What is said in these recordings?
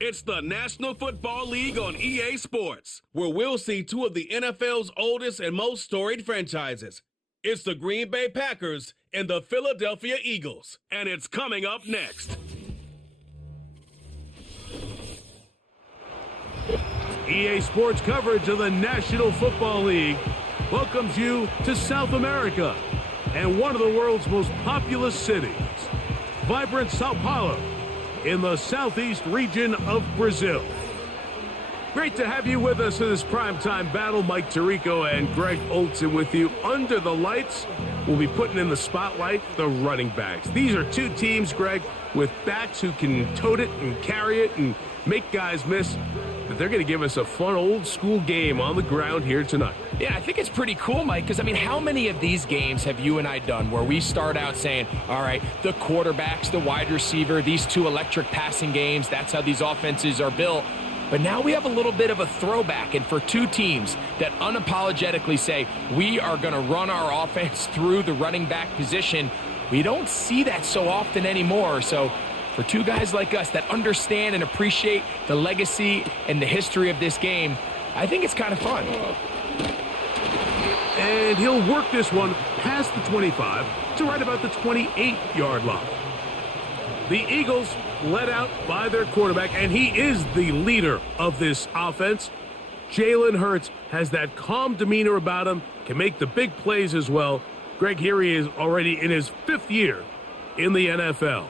It's the National Football League on EA Sports, where we'll see two of the NFL's oldest and most storied franchises. It's the Green Bay Packers and the Philadelphia Eagles, and it's coming up next. EA Sports coverage of the National Football League welcomes you to South America and one of the world's most populous cities, vibrant Sao Paulo, in the southeast region of Brazil. Great to have you with us in this primetime battle. Mike Tirico and Greg Olson with you. Under the lights, we'll be putting in the spotlight the running backs. These are two teams, Greg, with backs who can tote it and carry it and make guys miss. But they're going to give us a fun old-school game on the ground here tonight. Yeah, I think it's pretty cool, Mike, because, I mean, how many of these games have you and I done where we start out saying, all right, the quarterbacks, the wide receiver, these two electric passing games, that's how these offenses are built. But now we have a little bit of a throwback, and for two teams that unapologetically say, we are going to run our offense through the running back position, we don't see that so often anymore. So for two guys like us that understand and appreciate the legacy and the history of this game, I think it's kind of fun. And he'll work this one past the 25 to right about the 28-yard line. The Eagles led out by their quarterback, and he is the leader of this offense. Jalen Hurts has that calm demeanor about him, can make the big plays as well. Greg, here he is already in his 5th year in the NFL.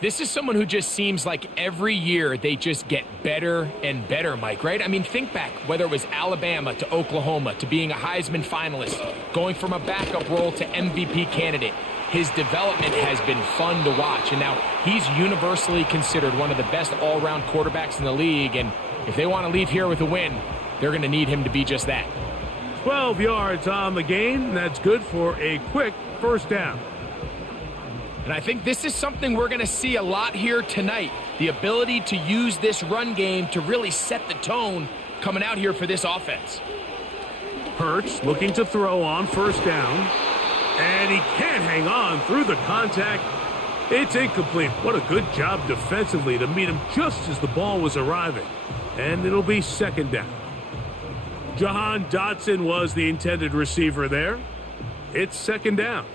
This is someone who just seems like every year they just get better and better, Mike, right? I mean, think back, whether it was Alabama to Oklahoma to being a Heisman finalist, going from a backup role to MVP candidate. His development has been fun to watch, and now he's universally considered one of the best all-around quarterbacks in the league, and if they want to leave here with a win, they're going to need him to be just that. 12 yards on the gain. That's good for a quick first down. And I think this is something we're going to see a lot here tonight. The ability to use this run game to really set the tone coming out here for this offense. Hurts looking to throw on first down. And he can't hang on through the contact. It's incomplete. What a good job defensively to meet him just as the ball was arriving. And it'll be second down. Jahan Dotson was the intended receiver there. It's second down.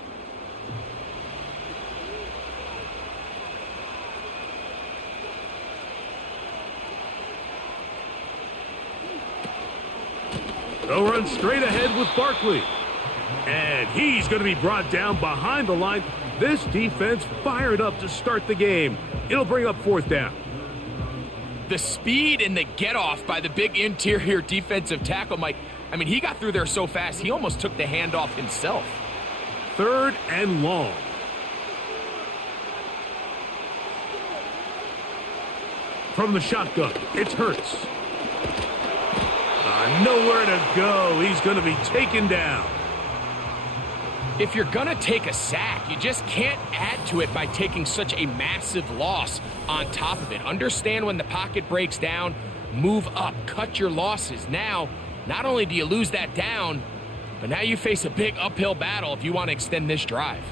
They'll run straight ahead with Barkley. And he's going to be brought down behind the line. This defense fired up to start the game. It'll bring up fourth down. The speed and the get-off by the big interior defensive tackle, Mike. I mean, he got through there so fast, he almost took the handoff himself. Third and long. From the shotgun, it's Hurts. Nowhere to go. He's going to be taken down. If you're going to take a sack, you just can't add to it by taking such a massive loss on top of it. Understand when the pocket breaks down, move up, cut your losses. Now, not only do you lose that down, but now you face a big uphill battle if you want to extend this drive.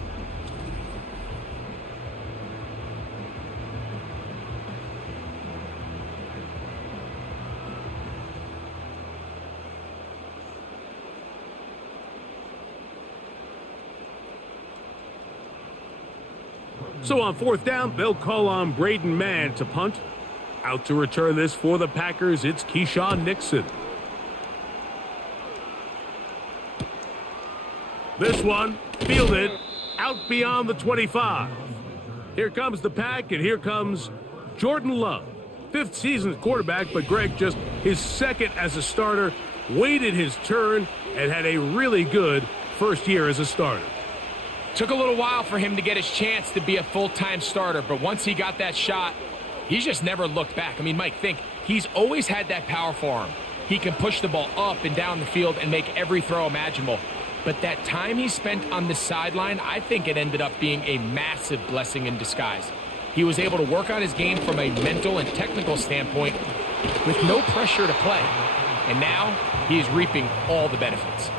So on fourth down, they'll call on Braden Mann to punt. Out to return this for the Packers, it's Keyshawn Nixon. This one, fielded, out beyond the 25. Here comes the pack, and here comes Jordan Love. 5th season quarterback, but Greg just his 2nd as a starter, waited his turn, and had a really good first year as a starter. Took a little while for him to get his chance to be a full-time starter, but once he got that shot, he's just never looked back. I mean, Mike, think, he's always had that power for him. He can push the ball up and down the field and make every throw imaginable. But that time he spent on the sideline, I think it ended up being a massive blessing in disguise. He was able to work on his game from a mental and technical standpoint with no pressure to play. And now he is reaping all the benefits.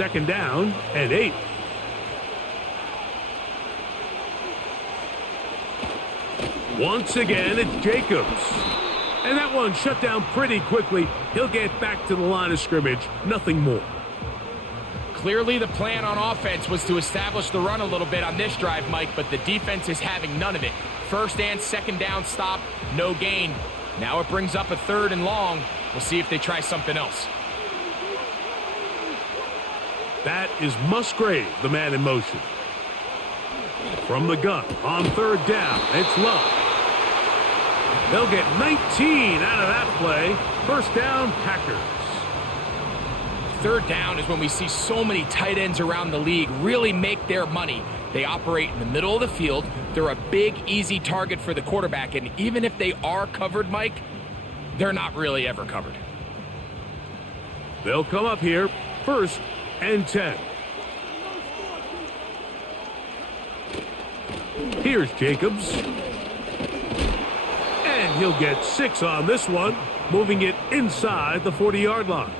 2nd down and 8. Once again, it's Jacobs. And that one shut down pretty quickly. He'll get back to the line of scrimmage. Nothing more. Clearly the plan on offense was to establish the run a little bit on this drive, Mike, but the defense is having none of it. 1st and 2nd down stop, no gain. Now it brings up a 3rd and long. We'll see if they try something else. That is Musgrave, the man in motion. From the gun on 3rd down, it's Love. They'll get 19 out of that play. 1st down, Packers. 3rd down is when we see so many tight ends around the league really make their money. They operate in the middle of the field. They're a big, easy target for the quarterback. And even if they are covered, Mike, they're not really ever covered. They'll come up here, 1st and 10. Here's Jacobs. And he'll get 6 on this one, moving it inside the 40-yard line.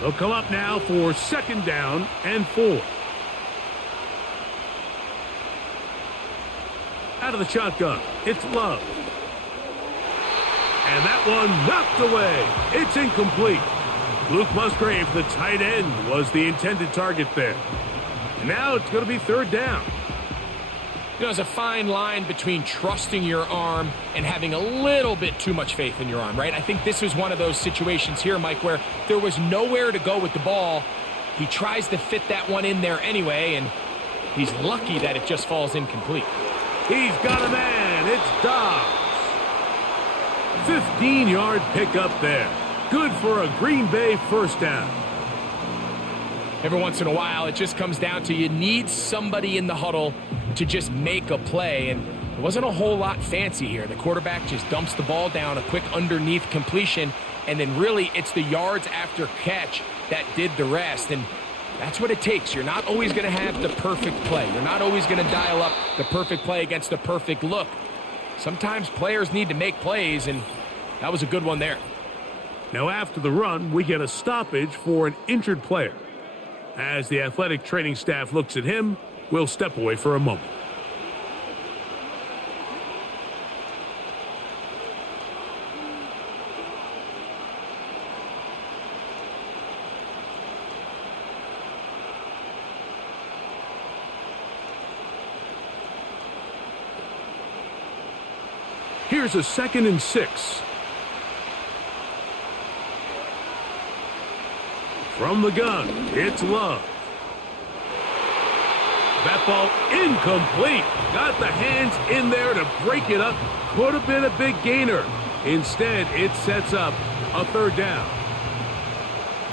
They'll come up now for 2nd down and 4. Out of the shotgun, it's Love. And that one knocked away. It's incomplete. Luke Musgrave, the tight end, was the intended target there. And now it's going to be 3rd down. You know, there's a fine line between trusting your arm and having a little bit too much faith in your arm, right? I think this was one of those situations here, Mike, where there was nowhere to go with the ball. He tries to fit that one in there anyway, and he's lucky that it just falls incomplete. He's got a man. It's Dobbs. 15-yard pickup there. Good for a Green Bay 1st down. Every once in a while, it just comes down to you need somebody in the huddle to just make a play, and there wasn't a whole lot fancy here. The quarterback just dumps the ball down, a quick underneath completion, and then really it's the yards after catch that did the rest, and that's what it takes. You're not always going to have the perfect play. You're not always going to dial up the perfect play against the perfect look. Sometimes players need to make plays, and that was a good one there. Now after the run, we get a stoppage for an injured player. As the athletic training staff looks at him, we'll step away for a moment. Here's a 2nd and 6. From the gun, it's Love. That ball incomplete. Got the hands in there to break it up. Could have been a big gainer. Instead, it sets up a 3rd down.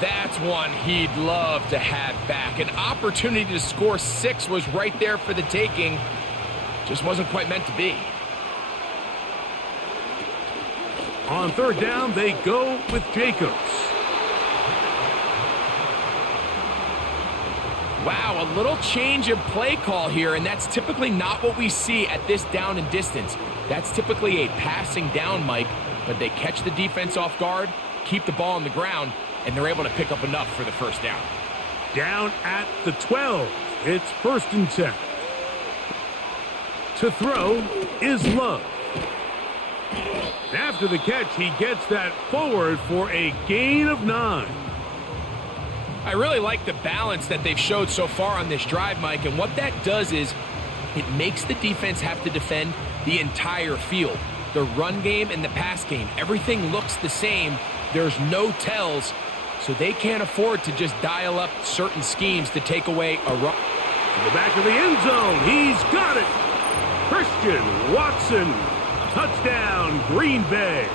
That's one he'd love to have back. An opportunity to score 6 was right there for the taking. Just wasn't quite meant to be. On 3rd down, they go with Jacobs. Wow, a little change of play call here, and that's typically not what we see at this down and distance. That's typically a passing down, Mike, but they catch the defense off guard, keep the ball on the ground, and they're able to pick up enough for the 1st down. Down at the 12. It's 1st and 10. To throw is Love. After the catch, he gets that forward for a gain of 9. I really like the balance that they've showed so far on this drive, Mike, and what that does is it makes the defense have to defend the entire field. The run game and the pass game, everything looks the same. There's no tells, so they can't afford to just dial up certain schemes to take away a run. In the back of the end zone, he's got it. Christian Watson, touchdown, Green Bay.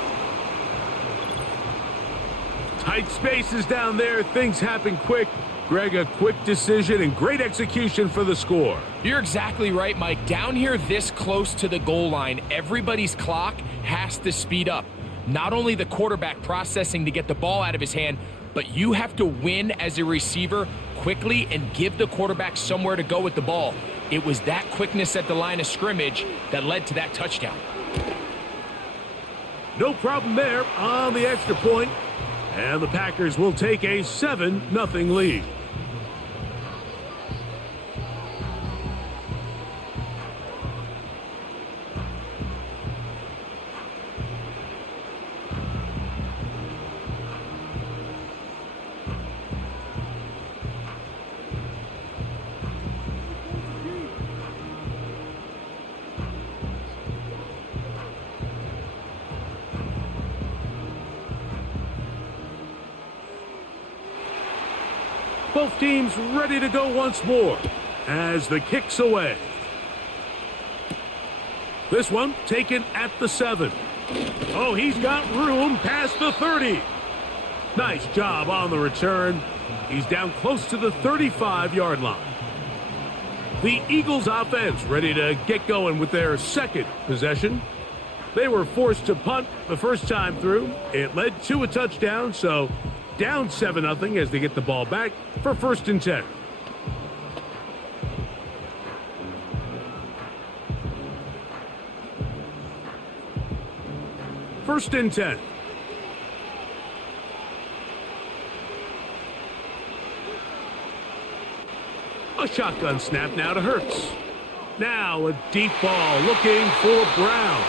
Tight spaces down there. Things happen quick. Greg, a quick decision and great execution for the score. You're exactly right, Mike. Down here this close to the goal line, everybody's clock has to speed up. Not only the quarterback processing to get the ball out of his hand, but you have to win as a receiver quickly and give the quarterback somewhere to go with the ball. It was that quickness at the line of scrimmage that led to that touchdown. No problem there on the extra point, and the Packers will take a 7-0 lead. Both teams ready to go once more as the kick's away. This one taken at the 7. Oh, he's got room past the 30. Nice job on the return. He's down close to the 35-yard line. The Eagles offense ready to get going with their second possession. They were forced to punt the first time through. It led to a touchdown, so down 7-0 as they get the ball back for 1st and 10. First and 10. A shotgun snap now to Hurts. Now a deep ball looking for Brown.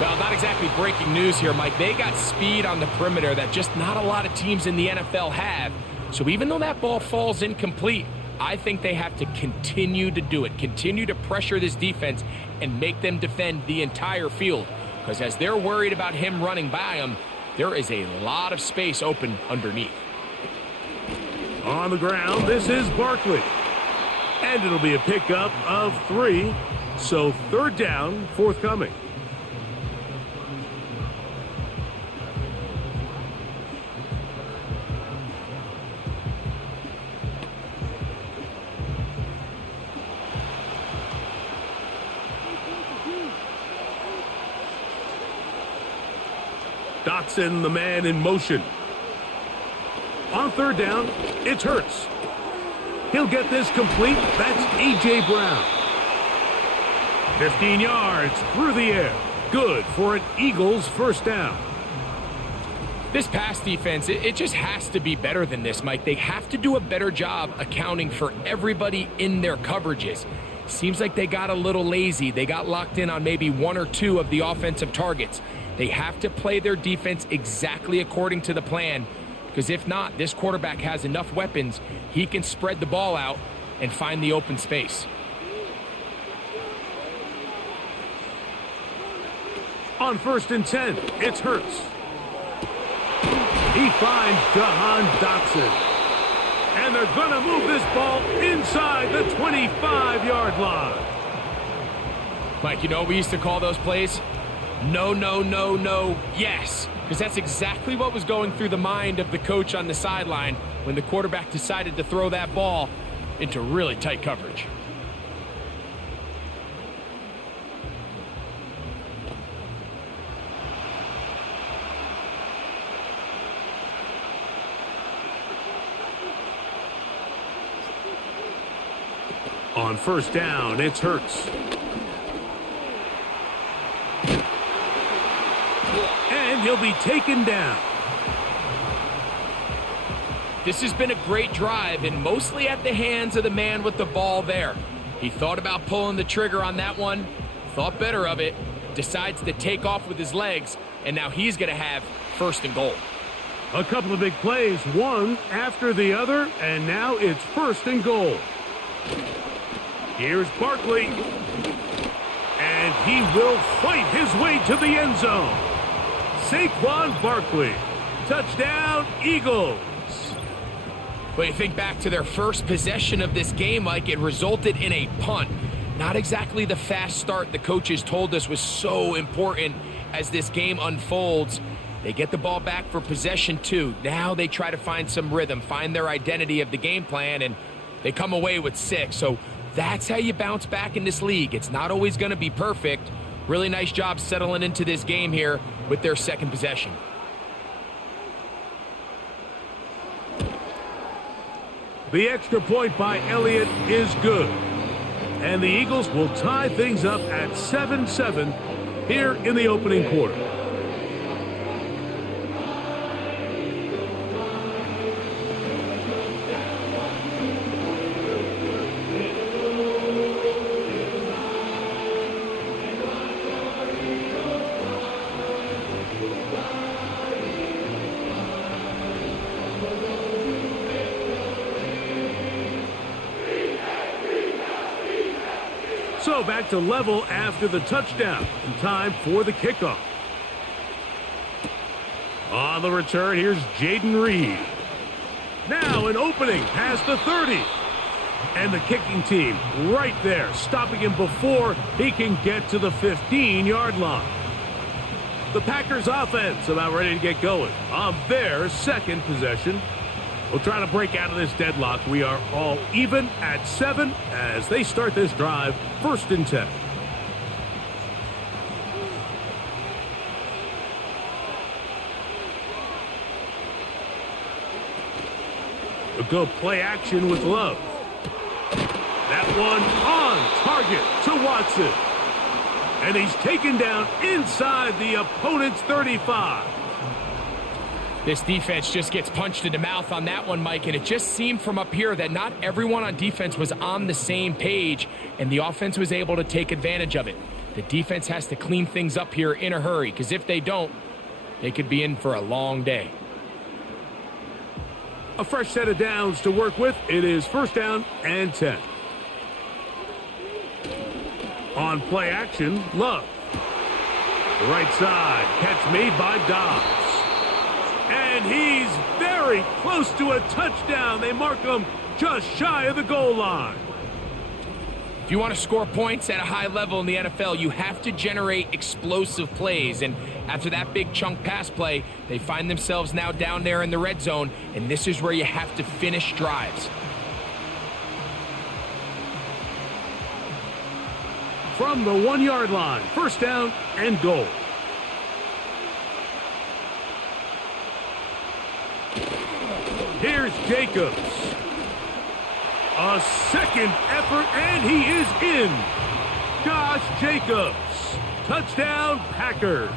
Well, not exactly breaking news here, Mike. They got speed on the perimeter that just not a lot of teams in the NFL have. So even though that ball falls incomplete, I think they have to continue to do it. Continue to pressure this defense and make them defend the entire field. Because as they're worried about him running by them, there is a lot of space open underneath. On the ground, this is Barkley. And it'll be a pickup of 3. So 3rd down forthcoming. Dotson, the man in motion. On 3rd down, it's Hurts. He'll get this complete. That's A.J. Brown. 15 yards through the air. Good for an Eagles 1st down. This pass defense, it just has to be better than this, Mike. They have to do a better job accounting for everybody in their coverages. Seems like they got a little lazy. They got locked in on maybe 1 or 2 of the offensive targets. They have to play their defense exactly according to the plan, because if not, this quarterback has enough weapons, he can spread the ball out and find the open space. On 1st and 10, it's Hurts. He finds Jahan Dotson. And they're going to move this ball inside the 25-yard line. Mike, you know what we used to call those plays? No, no, no, no, yes. Because that's exactly what was going through the mind of the coach on the sideline when the quarterback decided to throw that ball into really tight coverage. On 1st down, it's Hurts. And he'll be taken down. This has been a great drive, and mostly at the hands of the man with the ball there. He thought about pulling the trigger on that one, thought better of it, decides to take off with his legs, and now he's going to have 1st and goal. A couple of big plays, one after the other, and now it's 1st and goal. Here's Barkley. And he will fight his way to the end zone. Saquon Barkley. Touchdown, Eagles. But you think back to their first possession of this game, Mike, it resulted in a punt. Not exactly the fast start the coaches told us was so important as this game unfolds. They get the ball back for possession 2. Now they try to find some rhythm, find their identity of the game plan, and they come away with 6. So that's how you bounce back in this league. It's not always going to be perfect. Really nice job settling into this game here with their second possession. The extra point by Elliott is good. And the Eagles will tie things up at 7-7 here in the opening quarter. So back to level after the touchdown. And time for the kickoff. On the return, here's Jaden Reed. Now an opening past the 30. And the kicking team right there, stopping him before he can get to the 15-yard line. The Packers offense about ready to get going on their second possession. We'll try to break out of this deadlock. We are all even at 7 as they start this drive, 1st and 10. A go play action with Love. That one on target to Watson. And he's taken down inside the opponent's 35. This defense just gets punched in the mouth on that one, Mike, and it just seemed from up here that not everyone on defense was on the same page, and the offense was able to take advantage of it. The defense has to clean things up here in a hurry, because if they don't, they could be in for a long day. A fresh set of downs to work with. It is 1st down and 10. On play action, Love. The right side, catch made by Dobbs. And he's very close to a touchdown. They mark him just shy of the goal line. If you want to score points at a high level in the NFL, you have to generate explosive plays. And after that big chunk pass play, they find themselves now down there in the red zone. And this is where you have to finish drives. From the 1-yard line, 1st down and goal. Here's Jacobs. A second effort, and he is in. Josh Jacobs. Touchdown, Packers.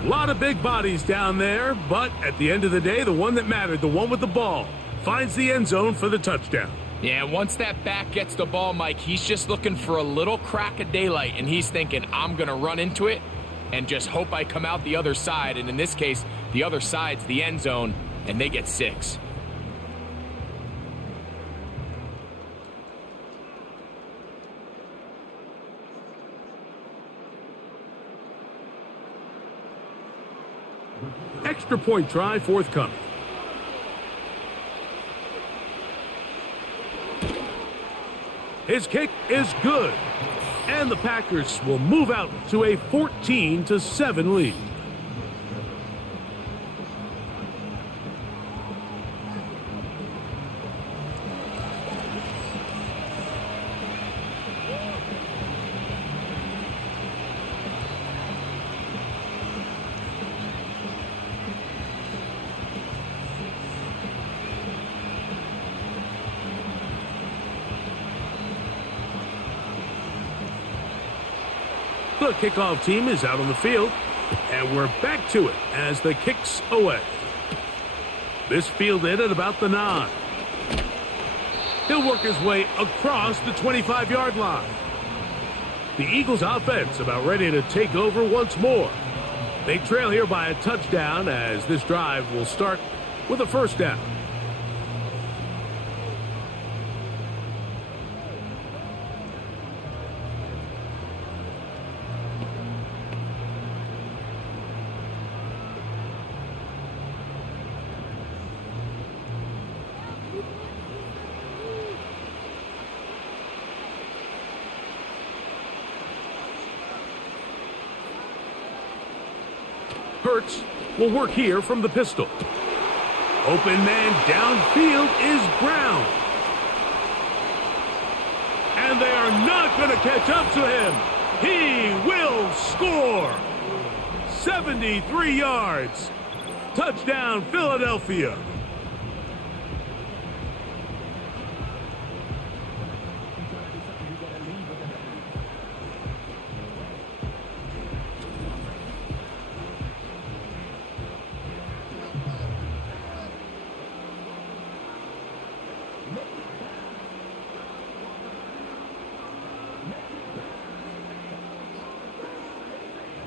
A lot of big bodies down there, but at the end of the day, the one that mattered, the one with the ball, finds the end zone for the touchdown. Yeah, once that back gets the ball, Mike, he's just looking for a little crack of daylight, and he's thinking, I'm going to run into it and just hope I come out the other side. And in this case, the other side's the end zone, and they get 6. Extra point try forthcoming. His kick is good. And the Packers will move out to a 14-7 lead. The kickoff team is out on the field, and we're back to it as the kick's away. This fielded at about the 9. He'll work his way across the 25-yard line. The Eagles offense about ready to take over once more. They trail here by a touchdown as this drive will start with a 1st down. Hurts will work here from the pistol. Open man downfield is Brown. And they are not going to catch up to him. He will score. 73 yards. Touchdown, Philadelphia.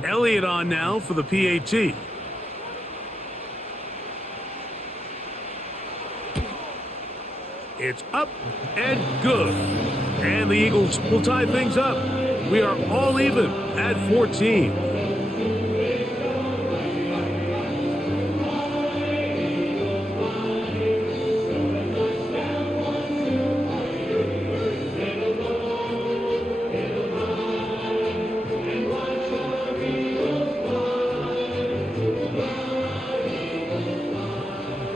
Elliott on now for the PAT. It's up and good. And the Eagles will tie things up. We are all even at 14.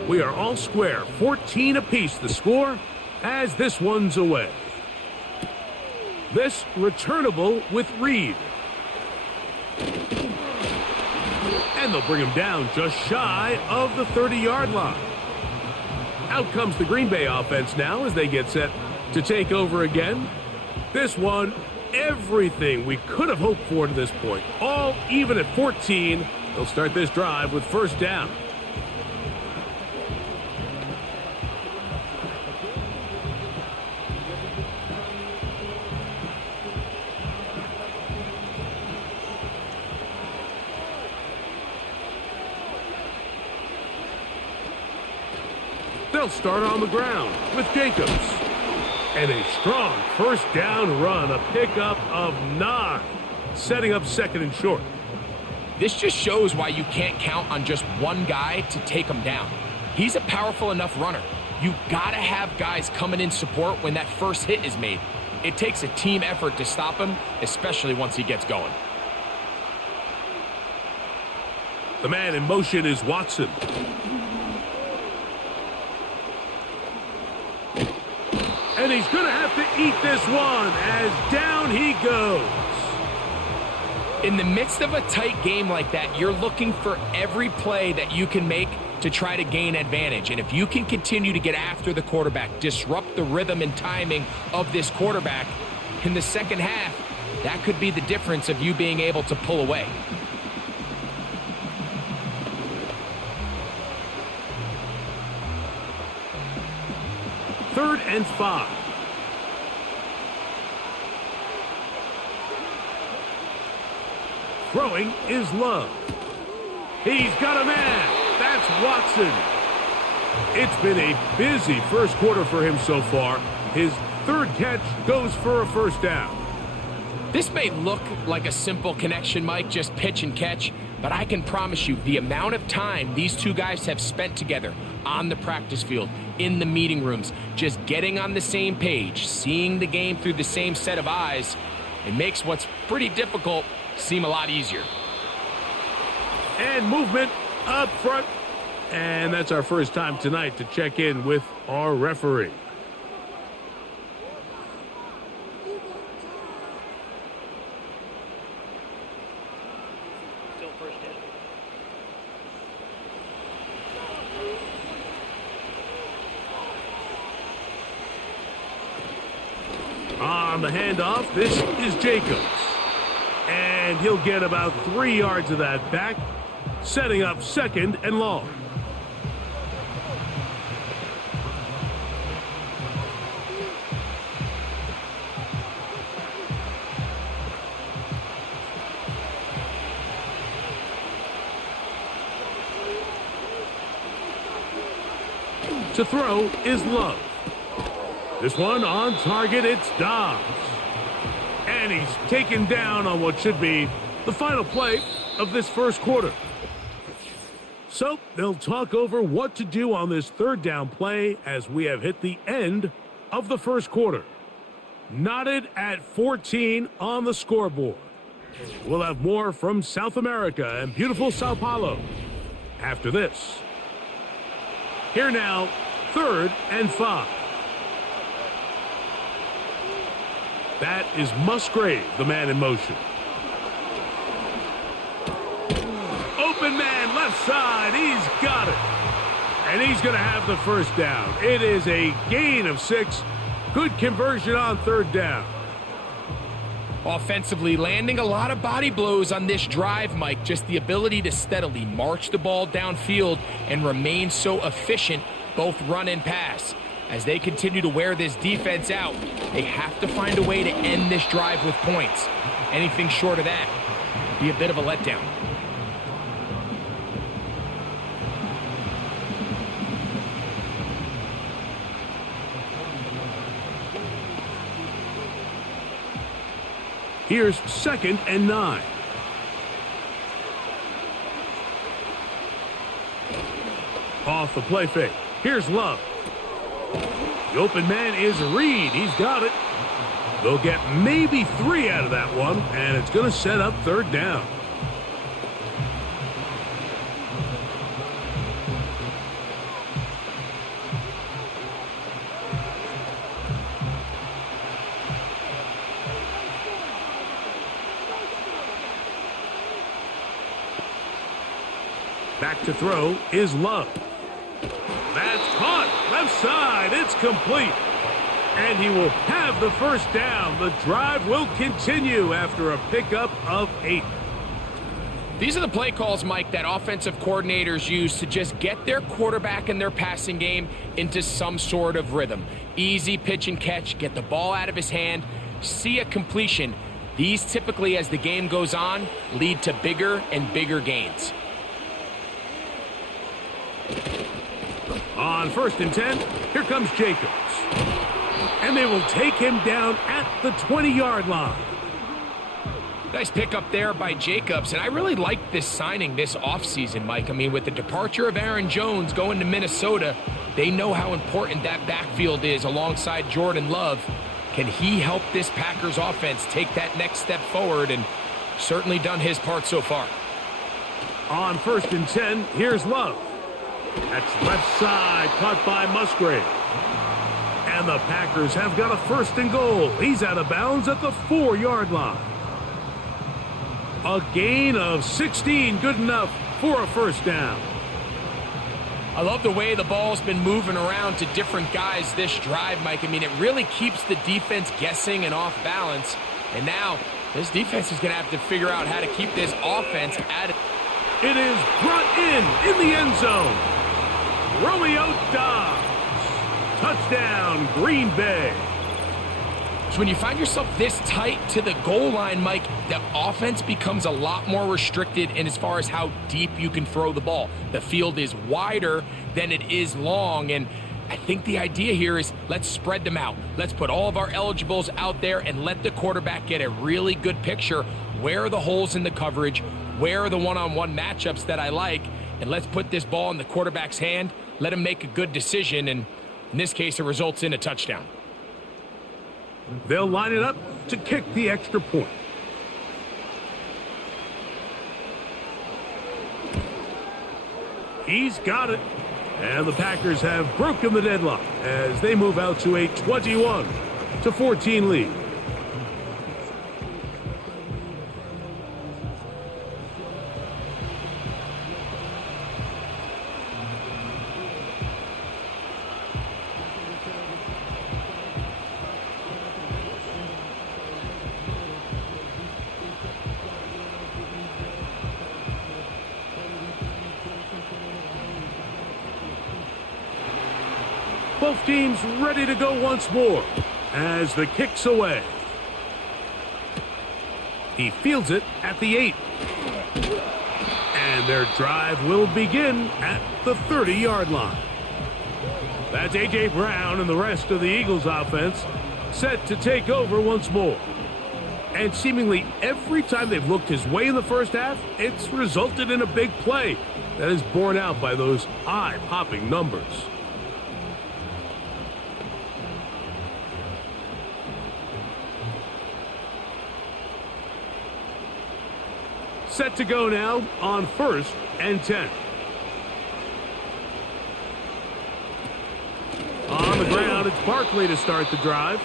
We are all square, 14 apiece the score as this one's away. This returnable with Reed. And they'll bring him down just shy of the 30-yard line. Out comes the Green Bay offense now as they get set to take over again. This one, everything we could have hoped for to this point. All even at 14. They'll start this drive with first down. They'll start on the ground with Jacobs. And a strong first down run, a pickup of 9, setting up second and short. This just shows why you can't count on just one guy to take him down. He's a powerful enough runner. You gotta have guys coming in support when that first hit is made. It takes a team effort to stop him, especially once he gets going. The man in motion is Watson. And he's going to have to eat this one as down he goes. In the midst of a tight game like that, you're looking for every play that you can make to try to gain advantage. And if you can continue to get after the quarterback, disrupt the rhythm and timing of this quarterback in the second half, that could be the difference of you being able to pull away. Third and 5. Throwing is Love. He's got a man. That's Watson. It's been a busy first quarter for him so far. His third catch goes for a first down. This may look like a simple connection, Mike, just pitch and catch, but I can promise you the amount of time these two guys have spent together on the practice field, in the meeting rooms, just getting on the same page, seeing the game through the same set of eyes, it makes what's pretty difficult seem a lot easier. And movement up front. And that's our first time tonight to check in with our referee. On the handoff, this is Jacobs. And he'll get about 3 yards of that back, setting up second and long. To throw is Love. This one on target, it's Dobbs. And he's taken down on what should be the final play of this first quarter. So they'll talk over what to do on this third down play as we have hit the end of the first quarter. Knotted at 14 on the scoreboard. We'll have more from South America and beautiful Sao Paulo after this. Here now, 3rd and 5. That is Musgrave, the man in motion. Open man, left side. He's got it. And he's going to have the first down. It is a gain of 6. Good conversion on 3rd down. Offensively, landing a lot of body blows on this drive, Mike. Just the ability to steadily march the ball downfield and remain so efficient, both run and pass. As they continue to wear this defense out, they have to find a way to end this drive with points. Anything short of that would be a bit of a letdown. Here's 2nd and 9. Off the play fake. Here's Love. The open man is Reed. He's got it. They'll get maybe 3 out of that one, and it's going to set up 3rd down. Back to throw is Love. That's caught. Left side. It's complete. And he will have the 1st down. The drive will continue after a pickup of 8. These are the play calls, Mike, that offensive coordinators use to just get their quarterback and their passing game into some sort of rhythm. Easy pitch and catch, get the ball out of his hand, see a completion. These typically, as the game goes on, lead to bigger and bigger gains. On 1st and 10, here comes Jacobs. And they will take him down at the 20-yard line. Nice pickup there by Jacobs, and I really like this signing this offseason, Mike. I mean, with the departure of Aaron Jones going to Minnesota, they know how important that backfield is alongside Jordan Love. Can he help this Packers offense take that next step forward? And certainly done his part so far. On 1st and 10, here's Love. That's left side, caught by Musgrave. And the Packers have got a 1st and goal. He's out of bounds at the 4-yard line. A gain of 16, good enough for a 1st down. I love the way the ball's been moving around to different guys this drive, Mike. I mean, it really keeps the defense guessing and off balance. And now, this defense is going to have to figure out how to keep this offense at it. It is brought in the end zone. Romeo Dobbs. Touchdown, Green Bay. So when you find yourself this tight to the goal line, Mike, the offense becomes a lot more restricted in as far as how deep you can throw the ball. The field is wider than it is long, and I think the idea here is let's spread them out. Let's put all of our eligibles out there and let the quarterback get a really good picture. Where are the holes in the coverage? Where are the one-on-one matchups that I like? And let's put this ball in the quarterback's hand, let him make a good decision, and in this case, it results in a touchdown. They'll line it up to kick the extra point. He's got it. And the Packers have broken the deadlock as they move out to a 21-14 lead. Both teams ready to go once more as the kick's away. He fields it at the 8. And their drive will begin at the 30-yard line. That's A.J. Brown and the rest of the Eagles offense set to take over once more. And seemingly every time they've looked his way in the first half, it's resulted in a big play that is borne out by those eye-popping numbers. Set to go now on 1st and 10. On the ground, it's Barkley to start the drive.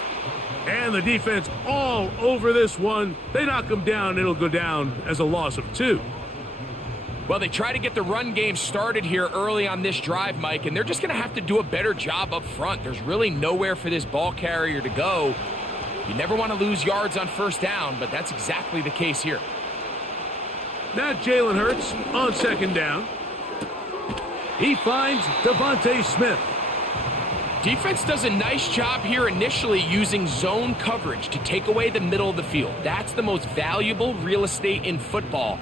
And the defense all over this one. They knock him down. It'll go down as a loss of 2. Well, they try to get the run game started here early on this drive, Mike, and they're just going to have to do a better job up front. There's really nowhere for this ball carrier to go. You never want to lose yards on 1st down, but that's exactly the case here. Now Jalen Hurts on 2nd down. He finds Devontae Smith. Defense does a nice job here initially using zone coverage to take away the middle of the field. That's the most valuable real estate in football.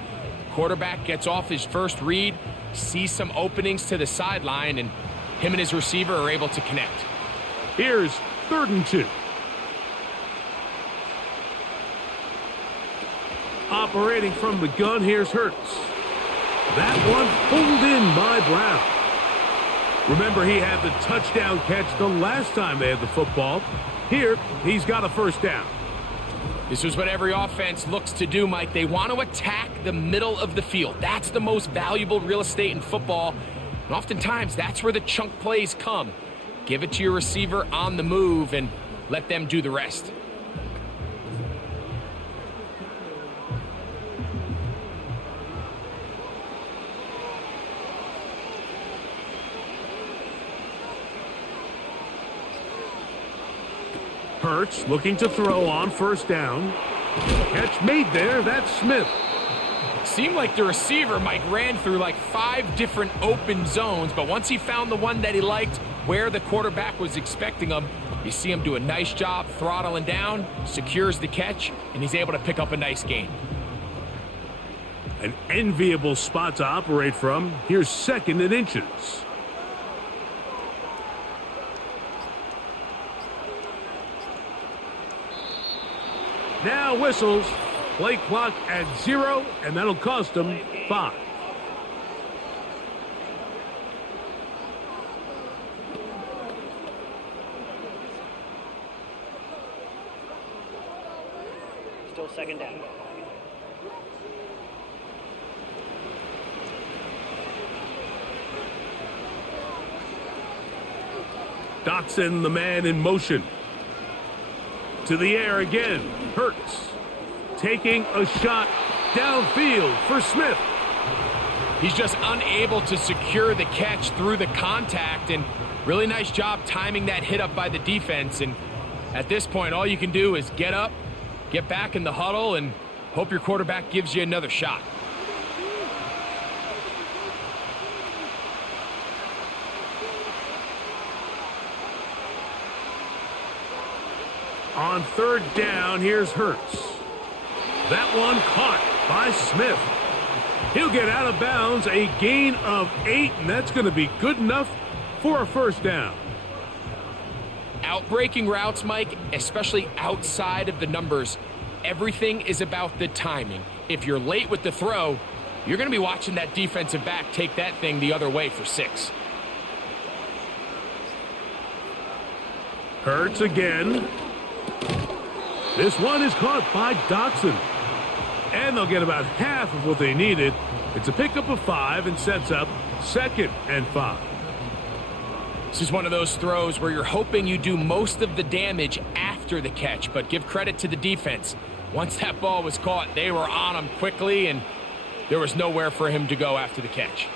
Quarterback gets off his first read, sees some openings to the sideline, and him and his receiver are able to connect. Here's 3rd and 2. Operating from the gun, here's Hurts. That one pulled in by Brown. Remember, he had the touchdown catch the last time they had the football. Here, he's got a first down. This is what every offense looks to do, Mike. They want to attack the middle of the field. That's the most valuable real estate in football. And oftentimes, that's where the chunk plays come. Give it to your receiver on the move and let them do the rest. Hurts looking to throw on first down. Catch made there. That's Smith. Seemed like the receiver, Mike, ran through like 5 different open zones, but once he found the one that he liked where the quarterback was expecting him, you see him do a nice job throttling down, secures the catch, and he's able to pick up a nice gain. An enviable spot to operate from. Here's 2nd and inches. Now whistles. Play clock at 0, and that'll cost them 5. Still 2nd down. Dotson, the man in motion. To the air again. Hurts. Taking a shot downfield for Smith. He's just unable to secure the catch through the contact, and really nice job timing that hit up by the defense. And at this point, all you can do is get up, get back in the huddle, and hope your quarterback gives you another shot. On 3rd down, here's Hurts. That one caught by Smith. He'll get out of bounds, a gain of 8, and that's going to be good enough for a first down. Outbreaking routes, Mike, especially outside of the numbers, everything is about the timing. If you're late with the throw, you're going to be watching that defensive back take that thing the other way for 6. Hurts again. This one is caught by Dotson. And they'll get about half of what they needed. It's a pickup of 5 and sets up 2nd and 5. This is one of those throws where you're hoping you do most of the damage after the catch, but give credit to the defense. Once that ball was caught, they were on him quickly, and there was nowhere for him to go after the catch.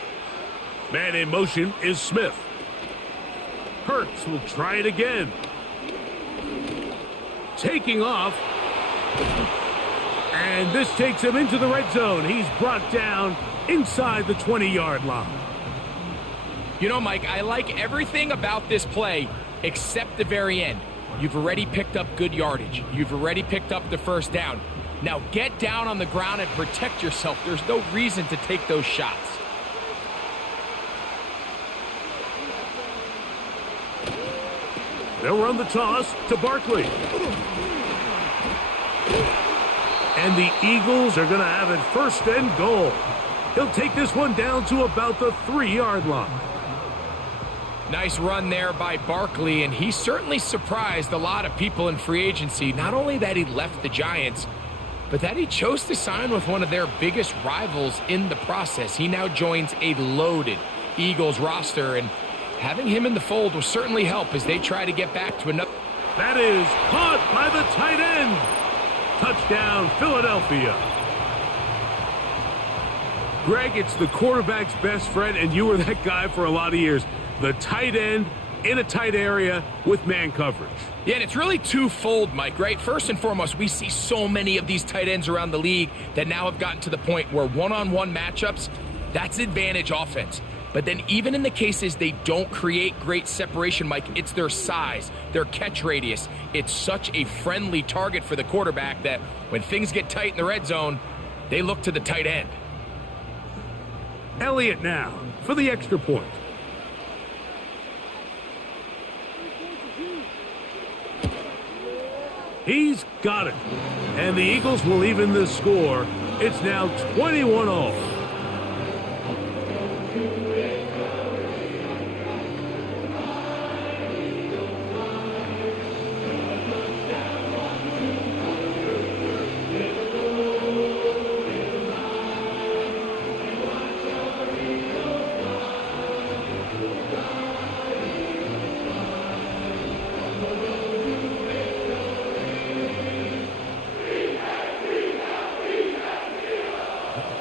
Man in motion is Smith. Hurts will try it again. Taking off. And this takes him into the red zone. He's brought down inside the 20-yard line. You know, Mike, I like everything about this play except the very end. You've already picked up good yardage. You've already picked up the first down. Now get down on the ground and protect yourself. There's no reason to take those shots. They'll run the toss to Barkley. And the Eagles are going to have it 1st and goal. He'll take this one down to about the 3-yard line. Nice run there by Barkley, and he certainly surprised a lot of people in free agency. Not only that he left the Giants, but that he chose to sign with one of their biggest rivals in the process. He now joins a loaded Eagles roster, and having him in the fold will certainly help as they try to get back to another. That is caught by the tight end. Touchdown, Philadelphia. Greg, it's the quarterback's best friend, and you were that guy for a lot of years. The tight end in a tight area with man coverage. Yeah, and it's really twofold, Mike, right? First and foremost, we see so many of these tight ends around the league that now have gotten to the point where one-on-one matchups, that's advantage offense. But then even in the cases they don't create great separation, Mike, it's their size, their catch radius. It's such a friendly target for the quarterback that when things get tight in the red zone, they look to the tight end. Elliott now for the extra point. He's got it. And the Eagles will even the score. It's now 21-all.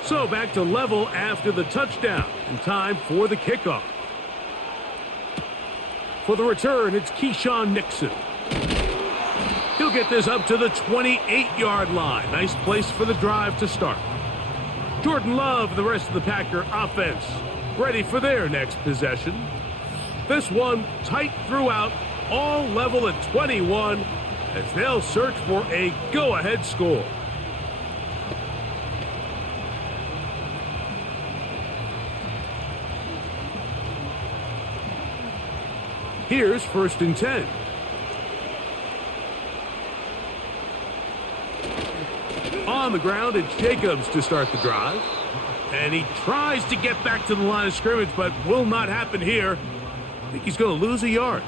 So back to level after the touchdown, and time for the kickoff. For the return, it's Keyshawn Nixon. He'll get this up to the 28-yard line. Nice place for the drive to start. Jordan Love and the rest of the Packer offense ready for their next possession. This one tight throughout, all level at 21, as they'll search for a go-ahead score. Here's 1st and 10. On the ground, it's Jacobs to start the drive. And he tries to get back to the line of scrimmage, but will not happen here. I think he's going to lose a yard.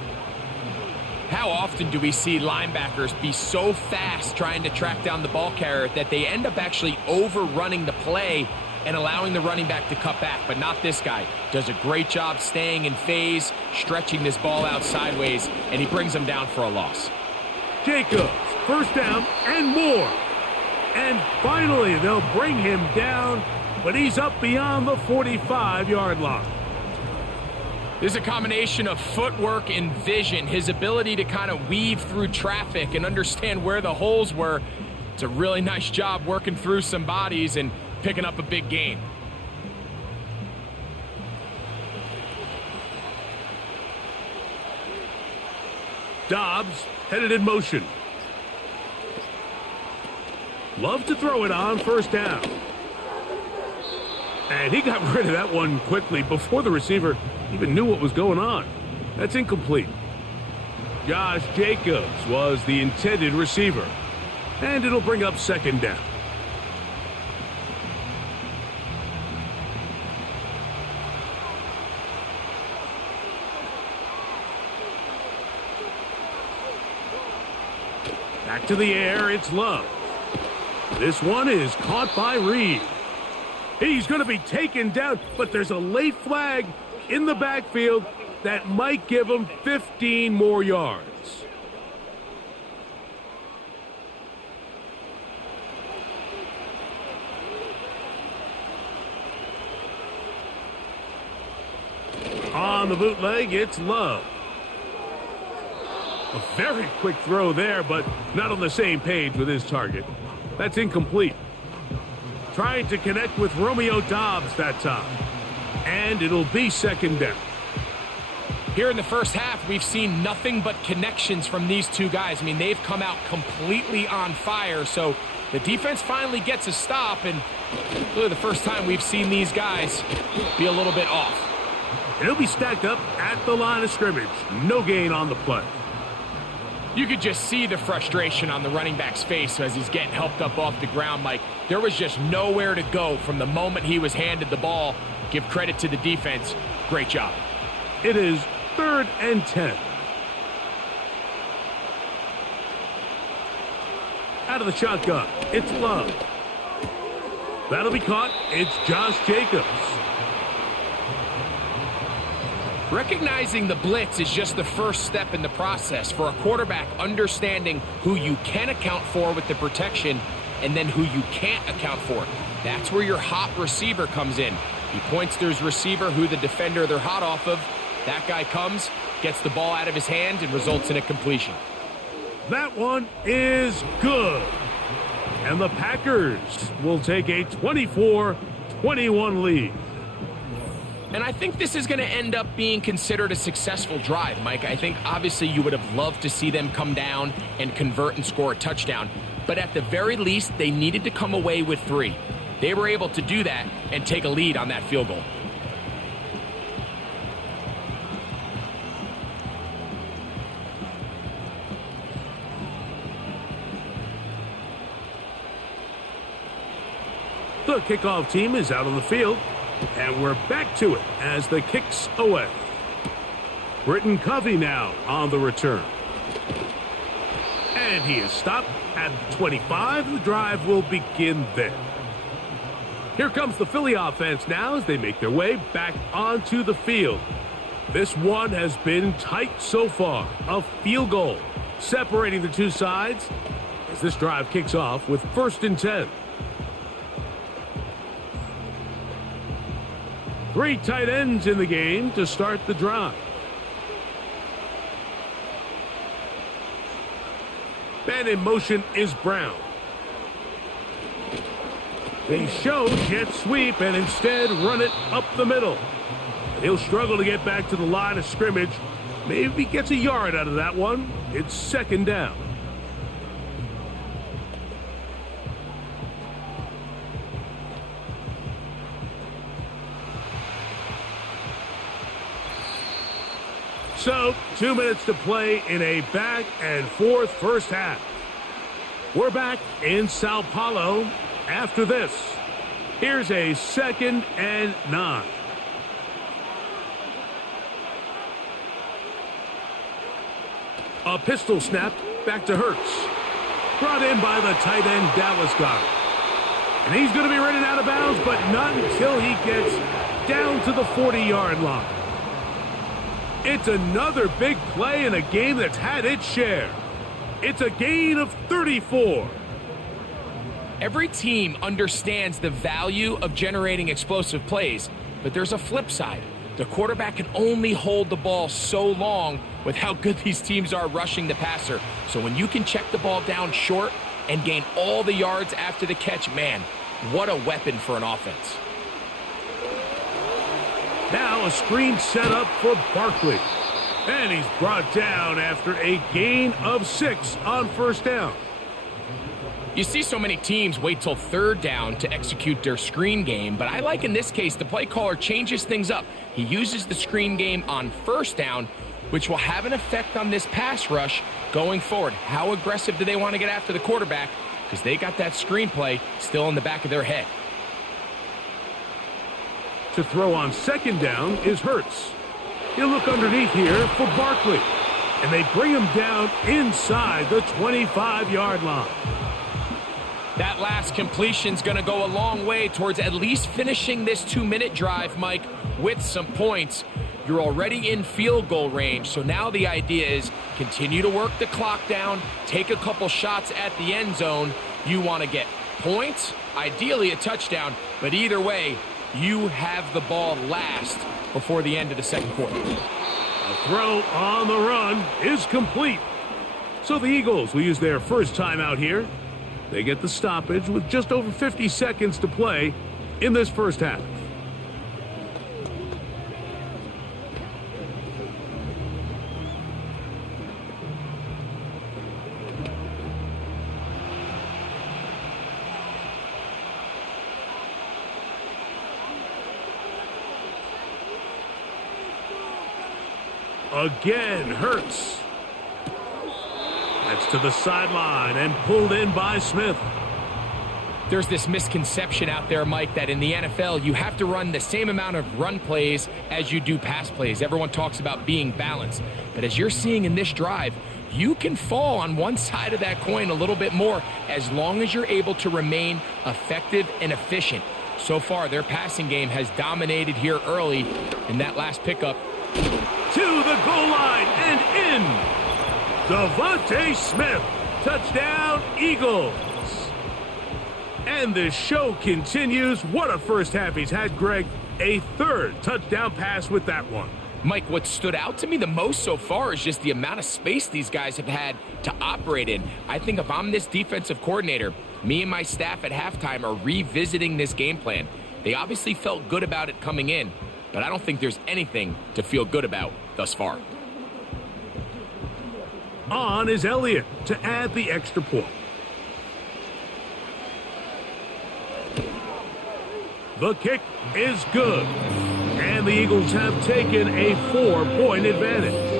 How often do we see linebackers be so fast trying to track down the ball carrier that they end up actually overrunning the play and allowing the running back to cut back? But not this guy. Does a great job staying in phase, stretching this ball out sideways, and he brings him down for a loss. Jacobs, 1st down and more. And finally, they'll bring him down, but he's up beyond the 45-yard line. There's a combination of footwork and vision, his ability to kind of weave through traffic and understand where the holes were. It's a really nice job working through some bodies and picking up a big gain. Dobbs headed in motion. Love to throw it on 1st down. And he got rid of that one quickly before the receiver even knew what was going on. That's incomplete. Josh Jacobs was the intended receiver. And it'll bring up 2nd down. Back to the air, it's Love. This one is caught by Reed. He's going to be taken down, but there's a late flag in the backfield that might give him 15 more yards. On the bootleg, it's Love. A very quick throw there, but not on the same page with his target. That's incomplete. Trying to connect with Romeo Dobbs that time. And it'll be 2nd down. Here in the first half, we've seen nothing but connections from these two guys. I mean, they've come out completely on fire. So the defense finally gets a stop, and really the first time we've seen these guys be a little bit off. And he'll be stacked up at the line of scrimmage. No gain on the play. You could just see the frustration on the running back's face as he's getting helped up off the ground, Mike. There was just nowhere to go from the moment he was handed the ball. Give credit to the defense. Great job. It is 3rd and 10. Out of the shotgun, it's Love. That'll be caught. It's Josh Jacobs. Recognizing the blitz is just the first step in the process for a quarterback, understanding who you can account for with the protection and then who you can't account for. That's where your hot receiver comes in. He points to his receiver, who the defender they're hot off of. That guy comes, gets the ball out of his hand, and results in a completion. That one is good. And the Packers will take a 24-21 lead. And I think this is going to end up being considered a successful drive, Mike. I think obviously you would have loved to see them come down and convert and score a touchdown. But at the very least, they needed to come away with 3. They were able to do that and take a lead on that field goal. The kickoff team is out on the field, and we're back to it as the kick's away. Britton Covey now on the return. And he is stopped at 25. The drive will begin there. Here comes the Philly offense now as they make their way back onto the field. This one has been tight so far. A field goal separating the two sides as this drive kicks off with 1st and 10. 3 tight ends in the game to start the drive. And in motion is Brown. They show jet sweep and instead run it up the middle. He'll struggle to get back to the line of scrimmage. Maybe gets a yard out of that one. It's 2nd down. So, 2 minutes to play in a back-and-forth first half. We're back in Sao Paulo after this. Here's a 2nd and 9. A pistol snap back to Hurts. Brought in by the tight end Dallas Goedert. And he's going to be running out of bounds, but not until he gets down to the 40-yard line. It's another big play in a game that's had its share. It's a gain of 34. Every team understands the value of generating explosive plays, but there's a flip side. The quarterback can only hold the ball so long with how good these teams are rushing the passer. So when you can check the ball down short and gain all the yards after the catch, man, what a weapon for an offense. Now a screen set up for Barkley. And he's brought down after a gain of 6 on 1st down. You see so many teams wait till 3rd down to execute their screen game, but I like in this case the play caller changes things up. He uses the screen game on 1st down, which will have an effect on this pass rush going forward. How aggressive do they want to get after the quarterback? Because they got that screen play still in the back of their head. To throw on 2nd down is Hurts. He'll look underneath here for Barkley. And they bring him down inside the 25-yard line. That last completion's going to go a long way towards at least finishing this 2-minute drive, Mike, with some points. You're already in field goal range, so now the idea is continue to work the clock down, take a couple shots at the end zone. You want to get points, ideally a touchdown, but either way, you have the ball last before the end of the 2nd quarter. A throw on the run is complete. So the Eagles will use their first timeout here. They get the stoppage with just over 50 seconds to play in this first half. Again, Hurts. That's to the sideline and pulled in by Smith. There's this misconception out there, Mike, that in the NFL you have to run the same amount of run plays as you do pass plays. Everyone talks about being balanced. But as you're seeing in this drive, you can fall on one side of that coin a little bit more as long as you're able to remain effective and efficient. So far, their passing game has dominated here early in that last pickup. To the goal line and in. Devontae Smith. Touchdown, Eagles. And the show continues. What a first half he's had, Greg. A 3rd touchdown pass with that one. Mike, what stood out to me the most so far is just the amount of space these guys have had to operate in. I think if I'm this defensive coordinator, me and my staff at halftime are revisiting this game plan. They obviously felt good about it coming in. but I don't think there's anything to feel good about thus far. On is Elliott to add the extra point. The kick is good, and the Eagles have taken a 4-point advantage.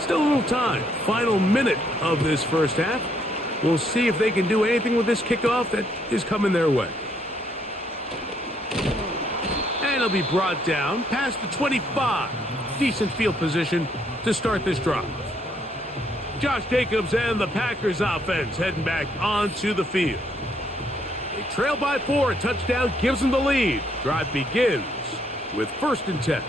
Still a little time. Final minute of this first half. We'll see if they can do anything with this kickoff that is coming their way. And it'll be brought down past the 25. Decent field position to start this drive. Josh Jacobs and the Packers offense heading back onto the field. They trail by 4. A touchdown gives them the lead. Drive begins with 1st and 10.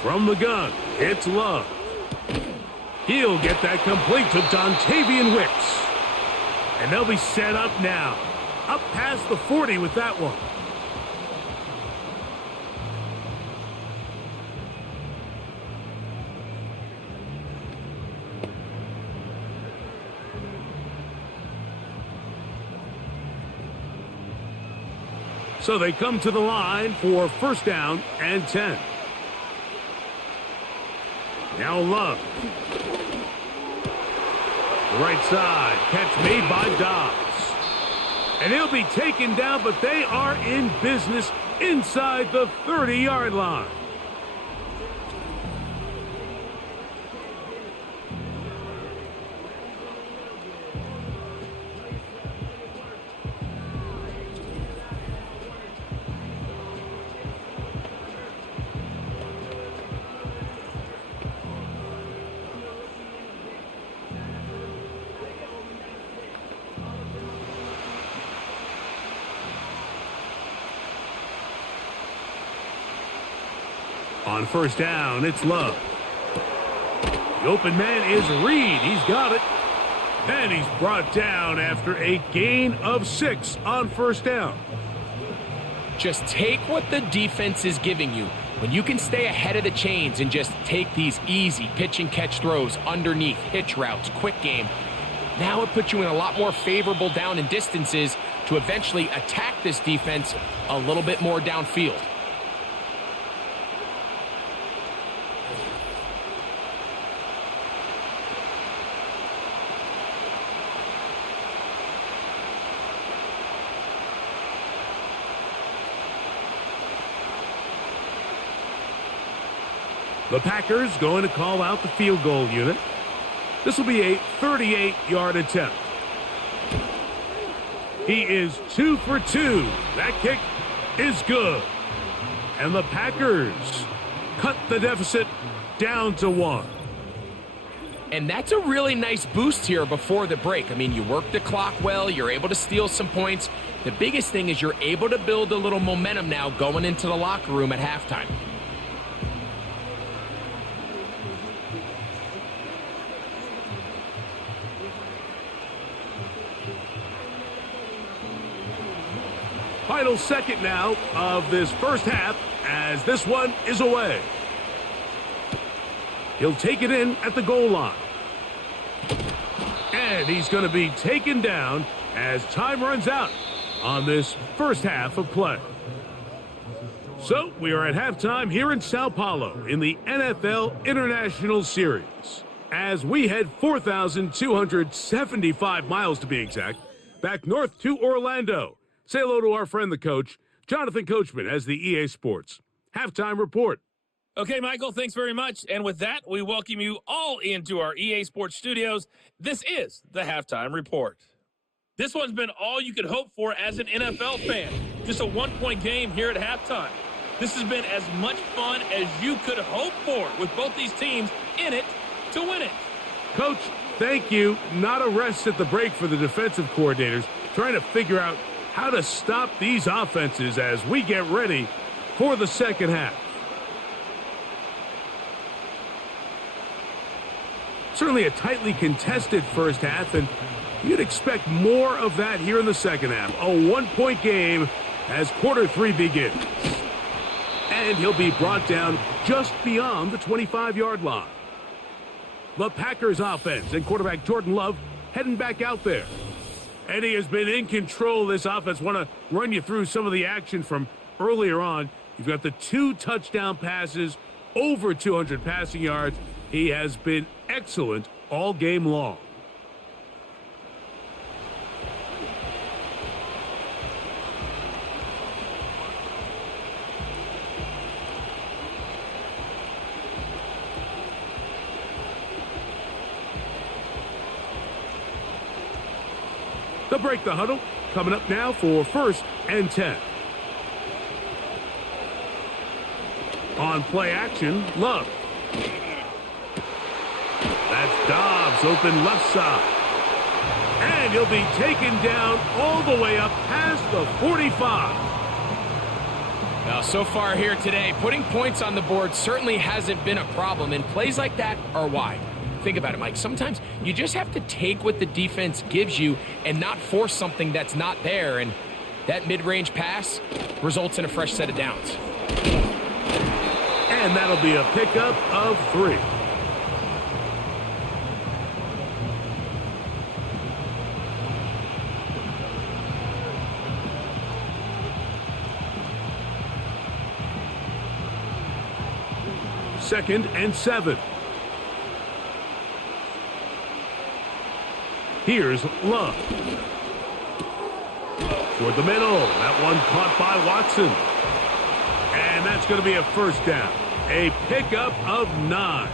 From the gun, it's Love. He'll get that complete to Dontavian Wicks. And they'll be set up now. Up past the 40 with that one. So they come to the line for 1st down and 10. Now Love. Right side. Catch made by Dobbs. And he'll be taken down, but they are in business inside the 30-yard line. On 1st down, it's Love. The open man is Reed. He's got it. And he's brought down after a gain of 6 on 1st down. Just take what the defense is giving you. When you can stay ahead of the chains and just take these easy pitch and catch throws underneath, hitch routes, quick game, now it puts you in a lot more favorable down and distances to eventually attack this defense a little bit more downfield. The Packers going to call out the field goal unit. This will be a 38-yard attempt. He is 2 for 2. That kick is good. And the Packers cut the deficit down to 1. And that's a really nice boost here before the break. I mean, you work the clock well. You're able to steal some points. The biggest thing is you're able to build a little momentum now going into the locker room at halftime. Final second now of this first half as this one is away. He'll take it in at the goal line. And he's going to be taken down as time runs out on this first half of play. So we are at halftime here in Sao Paulo in the NFL International Series. As we head 4,275 miles to be exact, back north to Orlando. Say hello to our friend, the coach, Jonathan Coachman, as the EA Sports Halftime Report. Okay, Michael, thanks very much. And with that, we welcome you all into our EA Sports studios. This is the Halftime Report. This one's been all you could hope for as an NFL fan. Just a one-point game here at halftime. This has been as much fun as you could hope for, with both these teams in it to win it. Coach, thank you. Not a rest at the break for the defensive coordinators, trying to figure out how to stop these offenses as we get ready for the second half. Certainly a tightly contested first half, and you'd expect more of that here in the second half. A one-point game as quarter 3 begins. And he'll be brought down just beyond the 25-yard line. The Packers offense and quarterback Jordan Love heading back out there. And he has been in control of this offense. Want to run you through some of the action from earlier on. You've got the 2 touchdown passes, over 200 passing yards. He has been excellent all game long. They'll break the huddle. Coming up now for 1st and 10. On play action, Love. That's Dobbs, open left side. And he'll be taken down all the way up past the 45. Now, so far here today, putting points on the board certainly hasn't been a problem, and plays like that are why. Think about it, Mike. Sometimes you just have to take what the defense gives you and not force something that's not there, and that mid-range pass results in a fresh set of downs. And that'll be a pickup of 3. Second and 7. Here's Love. Toward the middle. That one caught by Watson. And that's going to be a first down. A pickup of 9.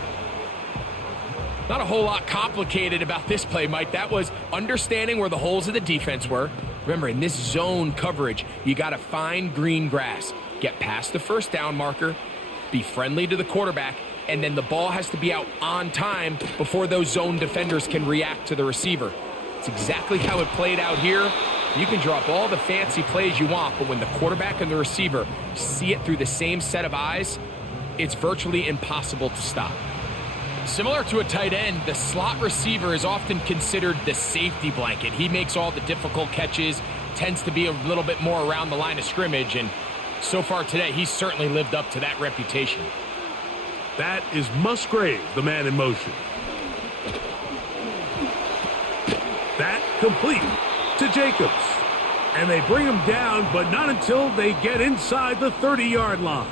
Not a whole lot complicated about this play, Mike. That was understanding where the holes of the defense were. Remember, in this zone coverage, you got to find green grass. Get past the first down marker. Be friendly to the quarterback. And then the ball has to be out on time before those zone defenders can react to the receiver. It's exactly how it played out here. You can drop all the fancy plays you want, but when the quarterback and the receiver see it through the same set of eyes, it's virtually impossible to stop. Similar to a tight end, the slot receiver is often considered the safety blanket. He makes all the difficult catches, tends to be a little bit more around the line of scrimmage, and so far today, he's certainly lived up to that reputation. That is Musgrave, the man in motion. That complete to Jacobs. And they bring him down, but not until they get inside the 30-yard line.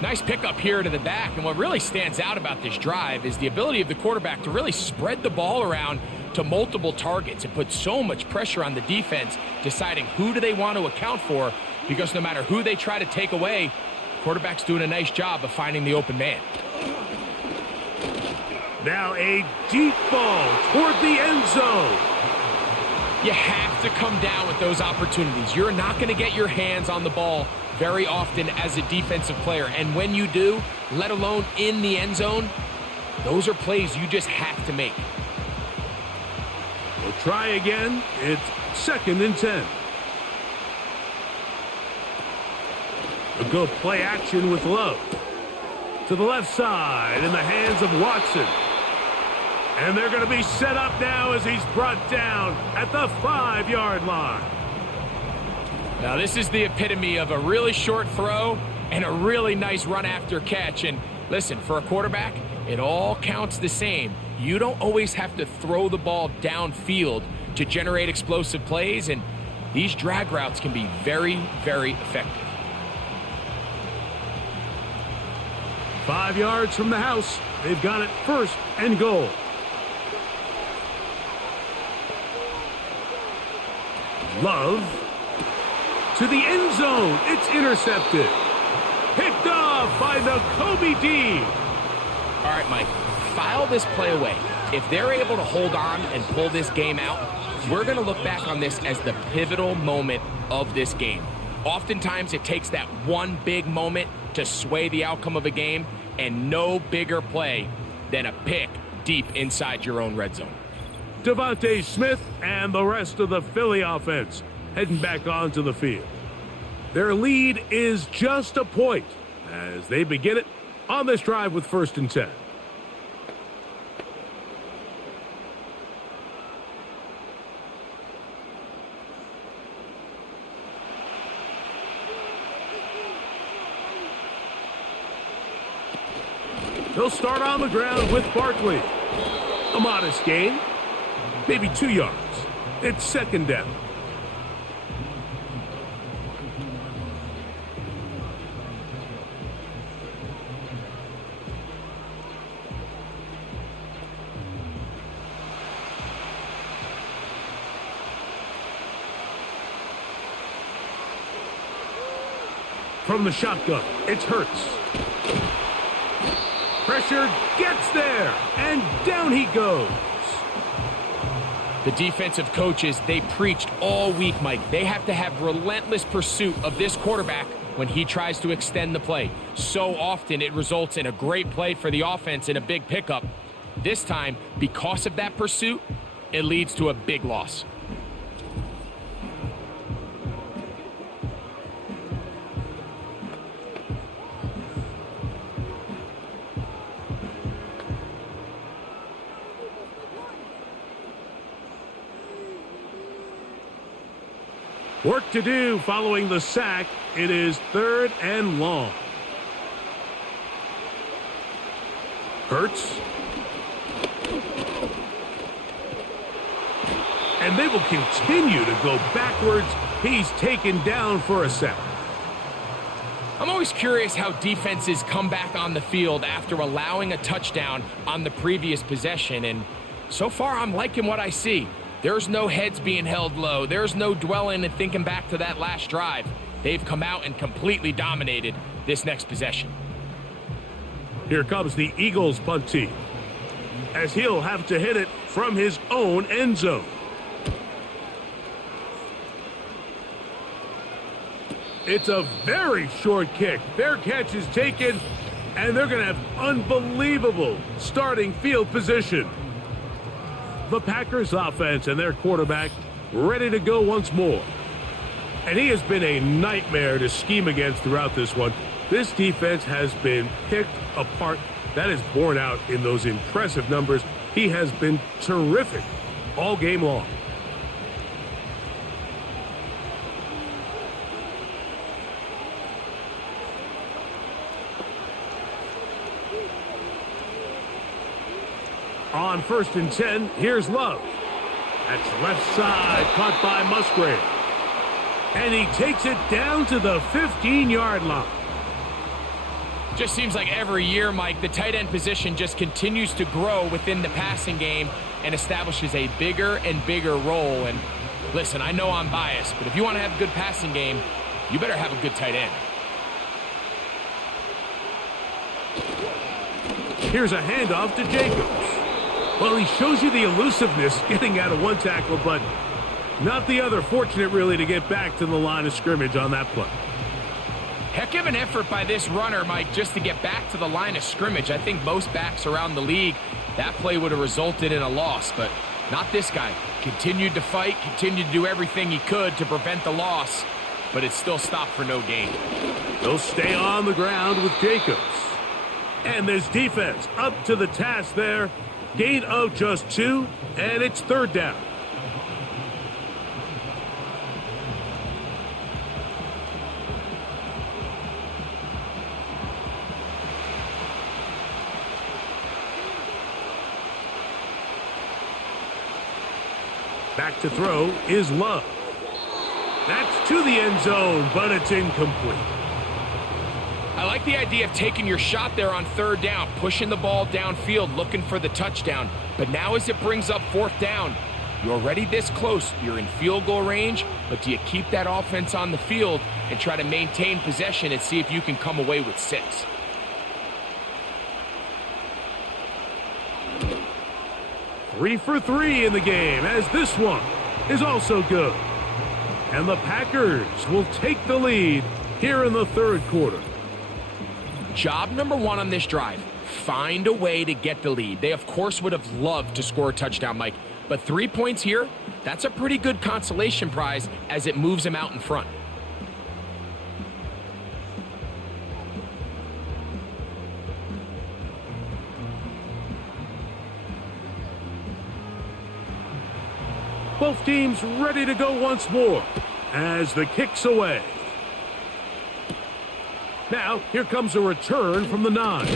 Nice pickup here to the back, and what really stands out about this drive is the ability of the quarterback to really spread the ball around to multiple targets and put so much pressure on the defense, deciding who do they want to account for, because no matter who they try to take away, quarterback's doing a nice job of finding the open man. Now a deep ball toward the end zone. You have to come down with those opportunities. You're not going to get your hands on the ball very often as a defensive player. And when you do, let alone in the end zone, those are plays you just have to make. We'll try again. It's 2nd and 10. A good play action with Love. To the left side in the hands of Watson. And they're going to be set up now as he's brought down at the 5-yard line. Now this is the epitome of a really short throw and a really nice run after catch. And listen, for a quarterback, it all counts the same. You don't always have to throw the ball downfield to generate explosive plays, and these drag routes can be very, very effective. 5 yards from the house. They've got it 1st and goal. Love to the end zone. It's intercepted. Picked off by the Kobe D. All right, Mike, file this play away. If they're able to hold on and pull this game out, we're going to look back on this as the pivotal moment of this game. Oftentimes, it takes that one big moment to sway the outcome of a game, and no bigger play than a pick deep inside your own red zone. Devontae Smith and the rest of the Philly offense heading back onto the field. Their lead is just a point as they begin it on this drive with 1st and 10. They'll start on the ground with Barkley. A modest gain, maybe 2 yards. It's 2nd down. From the shotgun, it's Hurts. Pressure gets there, and down he goes. The defensive coaches, they preached all week, Mike. They have to have relentless pursuit of this quarterback when he tries to extend the play. So often it results in a great play for the offense and a big pickup. This time, because of that pursuit, it leads to a big loss. Work to do following the sack. It is 3rd and long. Hurts. And they will continue to go backwards. He's taken down for a sack. I'm always curious how defenses come back on the field after allowing a touchdown on the previous possession. And so far, I'm liking what I see. There's no heads being held low. There's no dwelling and thinking back to that last drive. They've come out and completely dominated this next possession. Here comes the Eagles punt team, as he'll have to hit it from his own end zone. It's a very short kick. Their catch is taken, and they're going to have unbelievable starting field position. The Packers offense and their quarterback ready to go once more. And he has been a nightmare to scheme against throughout this one. This defense has been picked apart. That is borne out in those impressive numbers. He has been terrific all game long. On 1st and 10, here's Love. That's left side, caught by Musgrave. And he takes it down to the 15-yard line. Just seems like every year, Mike, the tight end position just continues to grow within the passing game and establishes a bigger and bigger role. And listen, I know I'm biased, but if you want to have a good passing game, you better have a good tight end. Here's a handoff to Jacobs. Well, he shows you the elusiveness getting out of one tackle, but not the other. Fortunate, really, to get back to the line of scrimmage on that play. Heck of an effort by this runner, Mike, just to get back to the line of scrimmage. I think most backs around the league, that play would have resulted in a loss, but not this guy. Continued to fight, continued to do everything he could to prevent the loss, but it still stopped for no gain. They'll stay on the ground with Jacobs. And this defense up to the task there. Gain of just 2, and it's 3rd down. Back to throw is Love. That's to the end zone, but it's incomplete. I like the idea of taking your shot there on 3rd down, pushing the ball downfield, looking for the touchdown. But now as it brings up 4th down, you're already this close. You're in field goal range, but do you keep that offense on the field and try to maintain possession and see if you can come away with 6? Three for 3 in the game, as this one is also good. And the Packers will take the lead here in the third quarter. Job number one on this drive, find a way to get the lead. They, of course, would have loved to score a touchdown, Mike. But 3 points here, that's a pretty good consolation prize as it moves them out in front. Both teams ready to go once more as the kick's away. Now, here comes a return from the 9.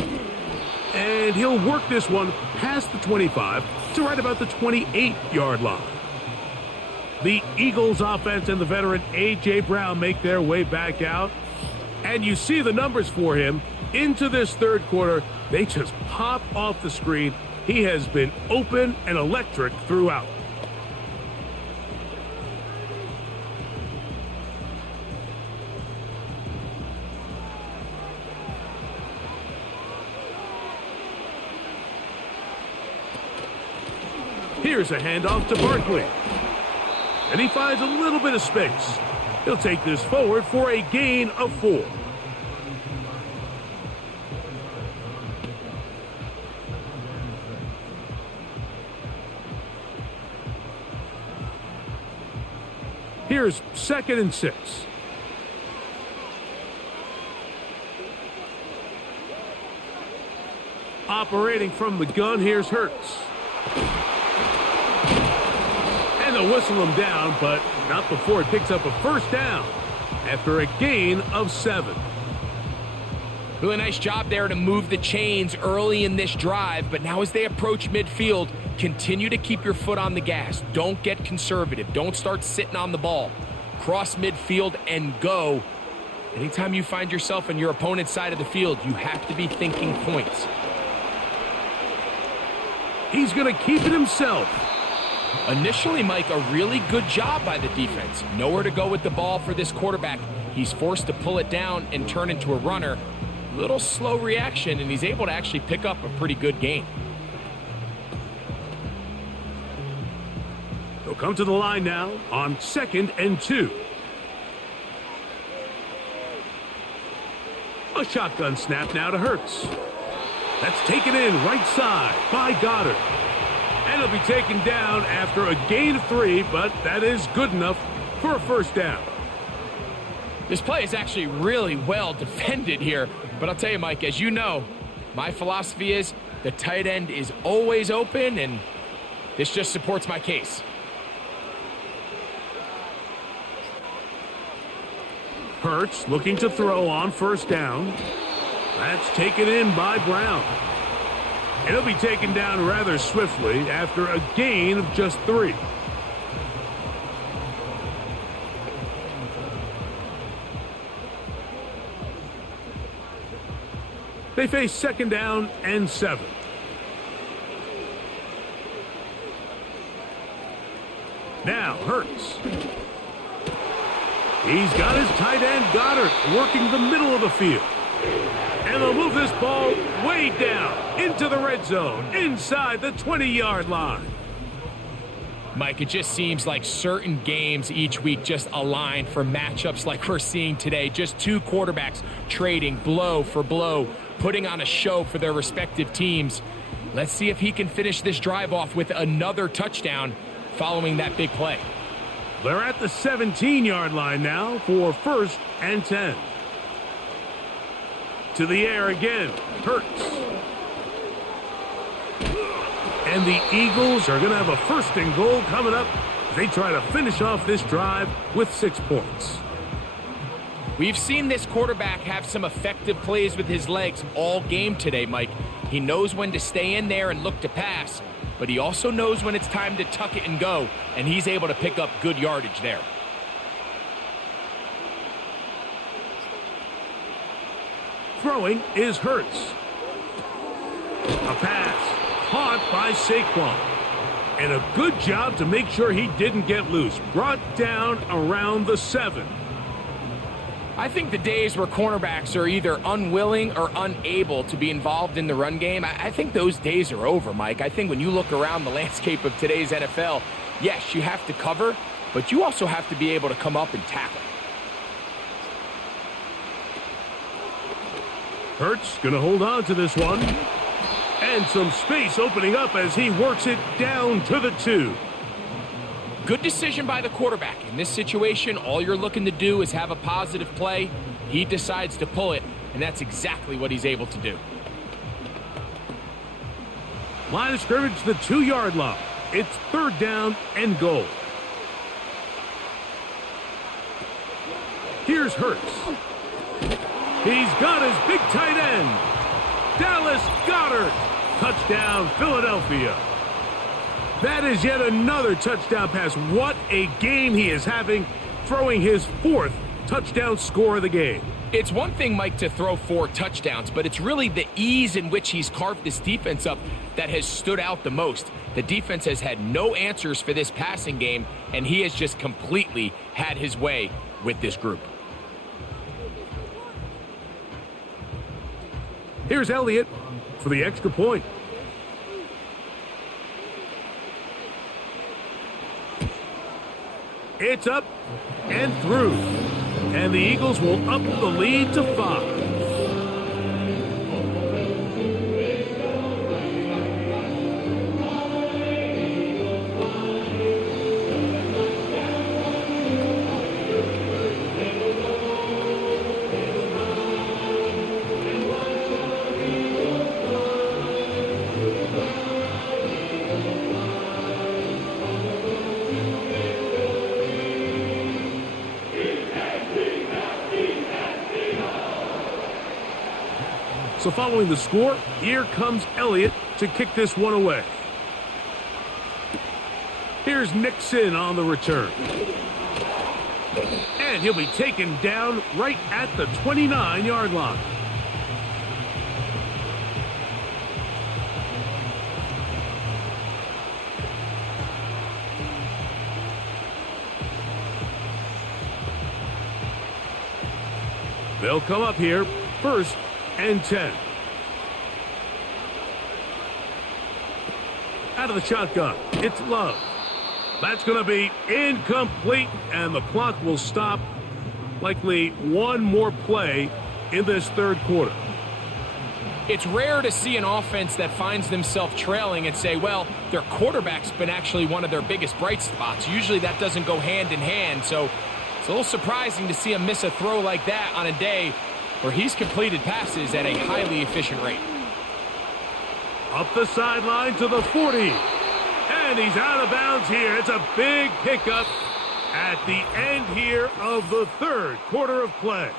And he'll work this one past the 25 to right about the 28-yard line. The Eagles offense and the veteran A.J. Brown make their way back out. And you see the numbers for him into this third quarter. They just pop off the screen. He has been open and electric throughout. Here's a handoff to Barkley. And he finds a little bit of space. He'll take this forward for a gain of 4. Here's 2nd and 6. Operating from the gun, here's Hurts. And they'll whistle him down, but not before he picks up a first down after a gain of 7. Really nice job there to move the chains early in this drive, but now as they approach midfield, continue to keep your foot on the gas. Don't get conservative. Don't start sitting on the ball. Cross midfield and go. Anytime you find yourself on your opponent's side of the field, you have to be thinking points. He's going to keep it himself. Initially, Mike, a really good job by the defense. Nowhere to go with the ball for this quarterback. He's forced to pull it down and turn into a runner. Little slow reaction, and he's able to actually pick up a pretty good gain. They'll come to the line now on 2nd and 2. A shotgun snap now to Hurts. That's taken in right side by Goddard. And it'll be taken down after a gain of 3, but that is good enough for a first down. This play is actually really well defended here. But I'll tell you, Mike, as you know, my philosophy is the tight end is always open, and this just supports my case. Hurts looking to throw on first down. That's taken in by Brown. It'll be taken down rather swiftly after a gain of just 3. They face 2nd down and 7. Now Hurts. He's got his tight end Goddard working the middle of the field. And they'll move this ball way down into the red zone, inside the 20-yard line. Mike, it just seems like certain games each week just align for matchups like we're seeing today. Just two quarterbacks trading blow for blow, putting on a show for their respective teams. Let's see if he can finish this drive off with another touchdown following that big play. They're at the 17-yard line now for 1st and 10. To the air again, Hurts. And the Eagles are going to have a 1st and goal coming up. They try to finish off this drive with 6 points. We've seen this quarterback have some effective plays with his legs all game today, Mike. He knows when to stay in there and look to pass, but he also knows when it's time to tuck it and go, and he's able to pick up good yardage there. Throwing is Hurts. A pass caught by Saquon. And a good job to make sure he didn't get loose. Brought down around the 7. I think the days where cornerbacks are either unwilling or unable to be involved in the run game, I think those days are over, Mike. I think when you look around the landscape of today's NFL, yes, you have to cover, but you also have to be able to come up and tackle. Hurts going to hold on to this one. And some space opening up as he works it down to the 2. Good decision by the quarterback. In this situation, all you're looking to do is have a positive play. He decides to pull it, and that's exactly what he's able to do. Line of scrimmage, the 2-yard line. It's 3rd down and goal. Here's Hurts. He's got his big tight end. Dallas Goedert. Touchdown, Philadelphia. That is yet another touchdown pass. What a game he is having, throwing his 4th touchdown score of the game. It's one thing, Mike, to throw 4 touchdowns, but it's really the ease in which he's carved this defense up that has stood out the most. The defense has had no answers for this passing game, and he has just completely had his way with this group. Here's Elliott for the extra point. It's up and through. And the Eagles will up the lead to 5. So following the score, here comes Elliott to kick this one away. Here's Nixon on the return. And he'll be taken down right at the 29-yard line. They'll come up here, 1st and 10. Out of the shotgun, it's Love. That's going to be incomplete, and the clock will stop. Likely one more play in this 3rd quarter. It's rare to see an offense that finds themselves trailing and say, well, their quarterback's been actually one of their biggest bright spots. Usually that doesn't go hand in hand, so it's a little surprising to see him miss a throw like that on a day where he's completed passes at a highly efficient rate. Up the sideline to the 40. And he's out of bounds here. It's a big pickup at the end here of the 3rd quarter of play.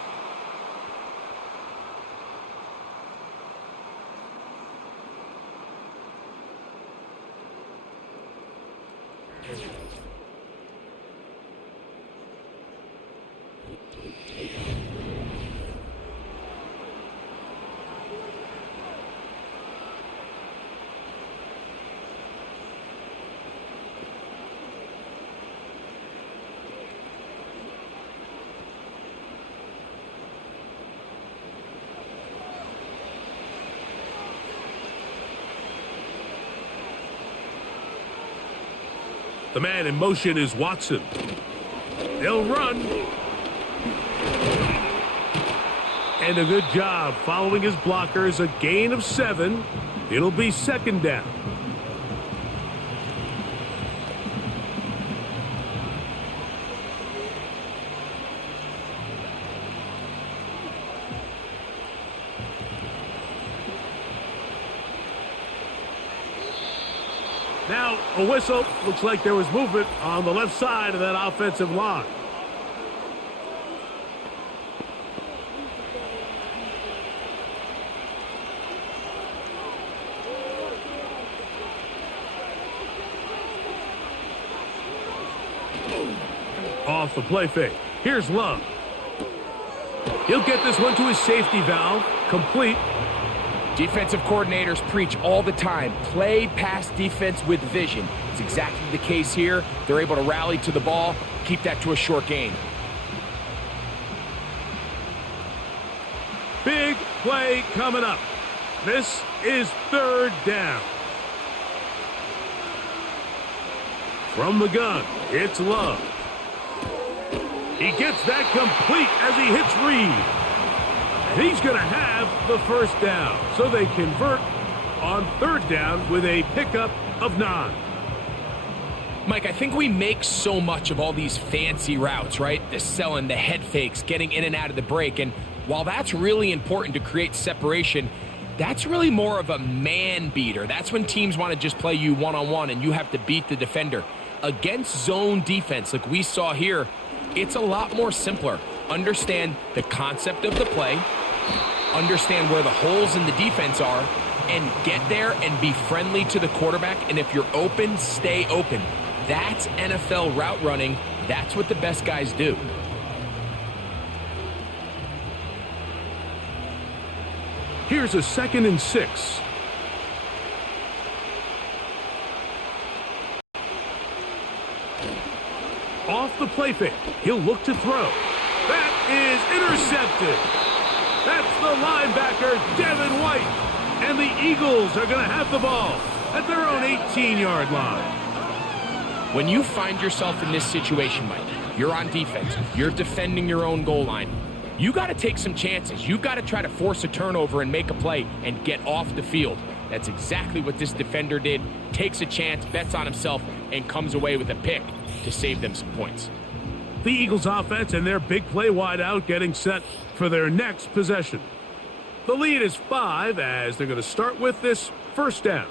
The man in motion is Watson. They'll run. And a good job following his blockers. A gain of 7. It'll be 2nd down. Now, a whistle. Looks like there was movement on the left side of that offensive line. Off the play fake. Here's Love. He'll get this one to his safety valve. Complete. Defensive coordinators preach all the time, play pass defense with vision. It's exactly the case here. They're able to rally to the ball, keep that to a short gain. Big play coming up. This is 3rd down. From the gun, it's Love. He gets that complete as he hits Reed. And he's going to have the first down. So they convert on third down with a pickup of 9. Mike, I think we make so much of all these fancy routes, right? The selling, the head fakes, getting in and out of the break. And while that's really important to create separation, that's really more of a man beater. That's when teams want to just play you one-on-one and you have to beat the defender. Against zone defense like we saw here, it's a lot more simpler. Understand the concept of the play, understand where the holes in the defense are, and get there and be friendly to the quarterback. And if you're open, stay open. That's NFL route running. That's what the best guys do. Here's a 2nd and 6. Off the play fake. He'll look to throw. That is intercepted. That's the linebacker, Devin White. And the Eagles are going to have the ball at their own 18-yard line. When you find yourself in this situation, Mike, you're on defense, you're defending your own goal line, you got to take some chances. You got to try to force a turnover and make a play and get off the field. That's exactly what this defender did. Takes a chance, bets on himself, and comes away with a pick to save them some points. The Eagles offense and their big play wideout getting set for their next possession. The lead is 5 as they're going to start with this first down.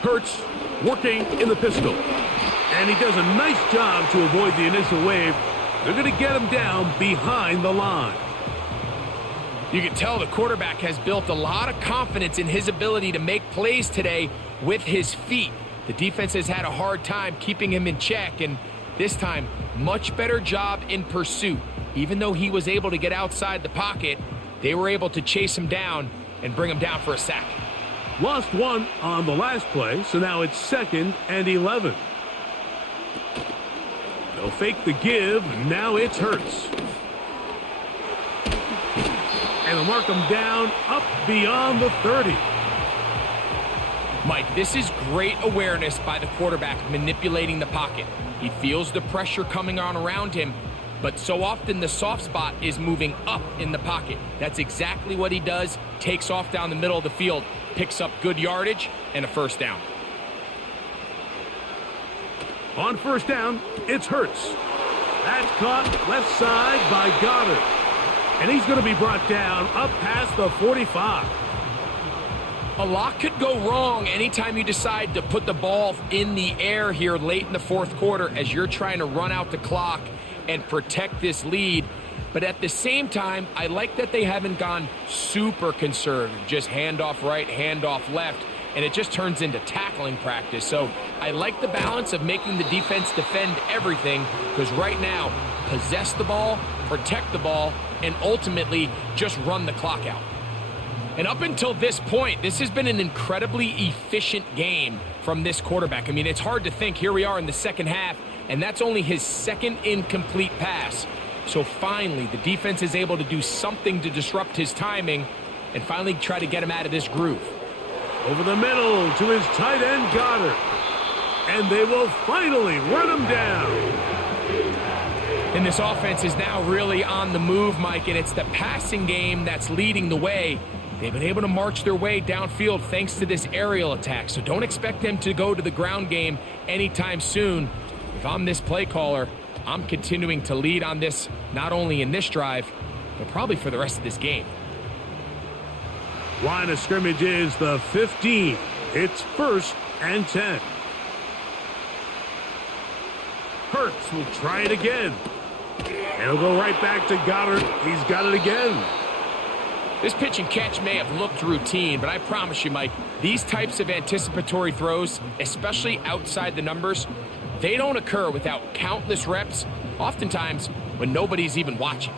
Hurts working in the pistol. And he does a nice job to avoid the initial wave. They're going to get him down behind the line. You can tell the quarterback has built a lot of confidence in his ability to make plays today with his feet. The defense has had a hard time keeping him in check, and this time, much better job in pursuit. Even though he was able to get outside the pocket, they were able to chase him down and bring him down for a sack. Lost one on the last play, so now it's 2nd and 11. They'll fake the give. Now it's Hurts. And they'll mark him down up beyond the 30. Mike, this is great awareness by the quarterback manipulating the pocket. He feels the pressure coming on around him, but so often the soft spot is moving up in the pocket. That's exactly what he does. Takes off down the middle of the field, picks up good yardage and a first down. On first down, it's Hurts. That's caught left side by Goddard. And he's going to be brought down up past the 45. A lot could go wrong anytime you decide to put the ball in the air here late in the fourth quarter as you're trying to run out the clock and protect this lead. But at the same time, I like that they haven't gone super conservative, just handoff right, handoff left, and it just turns into tackling practice. So I like the balance of making the defense defend everything, because right now, possess the ball, protect the ball, and ultimately just run the clock out. And up until this point, this has been an incredibly efficient game from this quarterback. I mean, it's hard to think. Here we are in the second half, and that's only his second incomplete pass. So finally, the defense is able to do something to disrupt his timing and finally try to get him out of this groove. Over the middle to his tight end, Goddard. And they will finally run him down. And this offense is now really on the move, Mike, and it's the passing game that's leading the way. They've been able to march their way downfield thanks to this aerial attack, so don't expect them to go to the ground game anytime soon. If I'm this play caller, I'm continuing to lead on this, not only in this drive, but probably for the rest of this game. Line of scrimmage is the 15. It's 1st and 10. Hurts will try it again. And he'll go right back to Goddard. He's got it again. This pitch and catch may have looked routine, but I promise you, Mike, these types of anticipatory throws, especially outside the numbers, they don't occur without countless reps, oftentimes when nobody's even watching.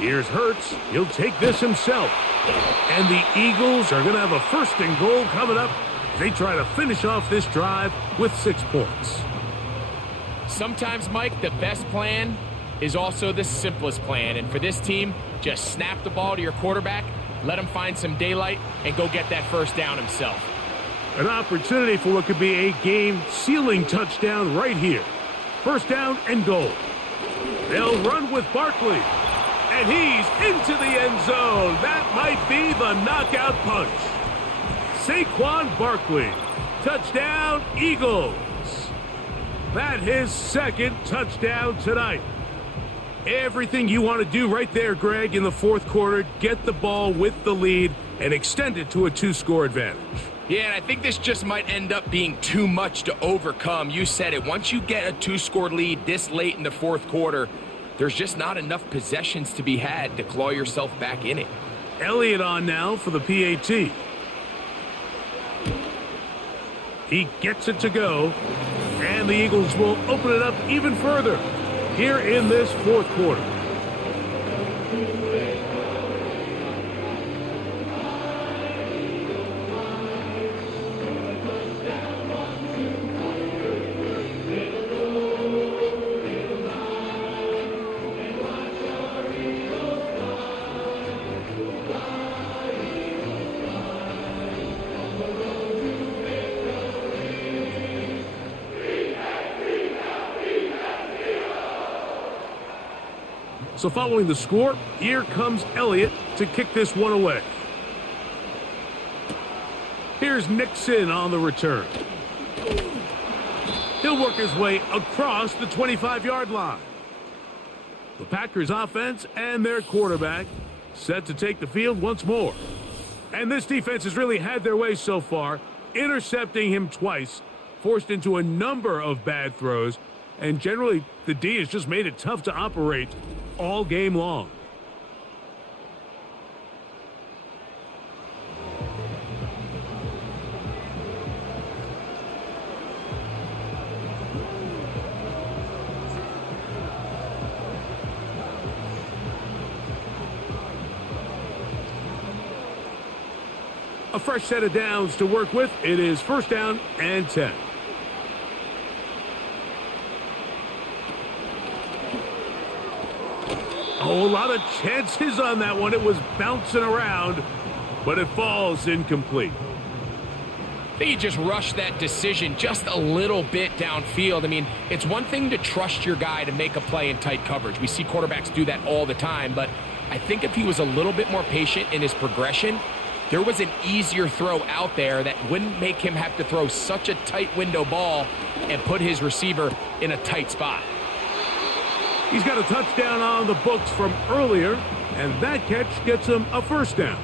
Here's Hurts. He'll take this himself. And the Eagles are going to have a 1st and goal coming up. They try to finish off this drive with 6 points. Sometimes, Mike, the best plan is also the simplest plan. And for this team, just snap the ball to your quarterback, let him find some daylight, and go get that 1st down himself. An opportunity for what could be a game-sealing touchdown right here. 1st down and goal. They'll run with Barkley. And he's into the end zone. That might be the knockout punch. Saquon Barkley. Touchdown, Eagles. That his 2nd touchdown tonight. Everything you want to do right there, Greg, in the 4th quarter. Get the ball with the lead and extend it to a 2-score advantage. Yeah, and I think this just might end up being too much to overcome. You said it. Once you get a 2-score lead this late in the 4th quarter, there's just not enough possessions to be had to claw yourself back in it. Elliott on now for the PAT. He gets it to go, and the Eagles will open it up even further here in this 4th quarter. So following the score, here comes Elliott to kick this one away. Here's Nixon on the return. He'll work his way across the 25-yard line. The Packers offense and their quarterback set to take the field once more. And this defense has really had their way so far, intercepting him twice, forced into a number of bad throws, and generally the D has just made it tough to operate all game long. A fresh set of downs to work with. It is 1st down and 10. Oh, a lot of chances on that one. It was bouncing around, but it falls incomplete. I think he just rushed that decision just a little bit downfield. I mean, it's one thing to trust your guy to make a play in tight coverage. We see quarterbacks do that all the time, but I think if he was a little bit more patient in his progression, there was an easier throw out there that wouldn't make him have to throw such a tight window ball and put his receiver in a tight spot. He's got a touchdown on the books from earlier, and that catch gets him a 1st down.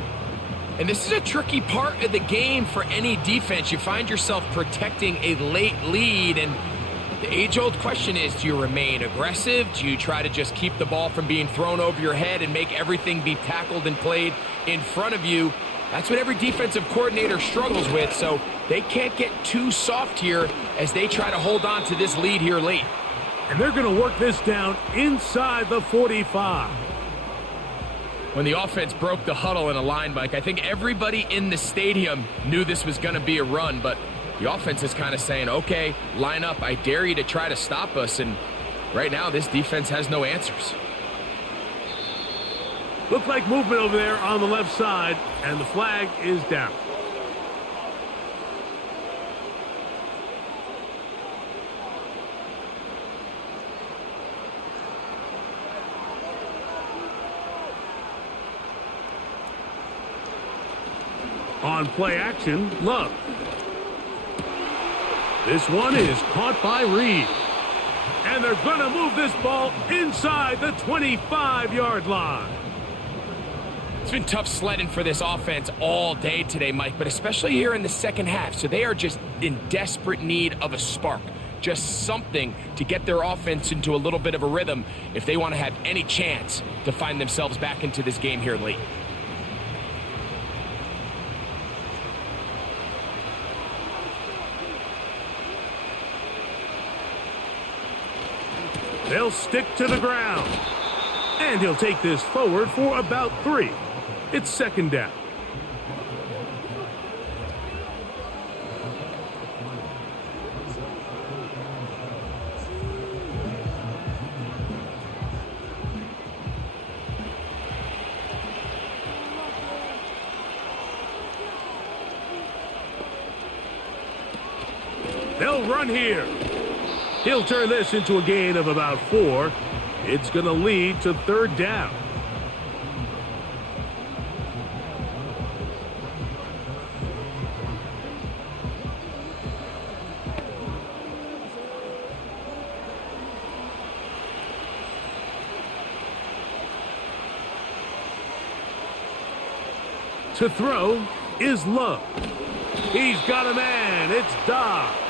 And this is a tricky part of the game for any defense. You find yourself protecting a late lead, and the age-old question is, do you remain aggressive? Do you try to just keep the ball from being thrown over your head and make everything be tackled and played in front of you? That's what every defensive coordinator struggles with, so they can't get too soft here as they try to hold on to this lead here late. And they're going to work this down inside the 45. When the offense broke the huddle in a line, Mike, I think everybody in the stadium knew this was going to be a run, but the offense is kind of saying, okay, line up, I dare you to try to stop us, and right now this defense has no answers. Looked like movement over there on the left side, and the flag is down. On play action, Love. This one is caught by Reed. And they're going to move this ball inside the 25-yard line. It's been tough sledding for this offense all day today, Mike, but especially here in the second half. So they are just in desperate need of a spark, just something to get their offense into a little bit of a rhythm if they want to have any chance to find themselves back into this game here late. They'll stick to the ground. And he'll take this forward for about 3. It's second down. They'll run here. He'll turn this into a gain of about 4. It's going to lead to third down. To throw is Love. He's got a man. It's Dobbs.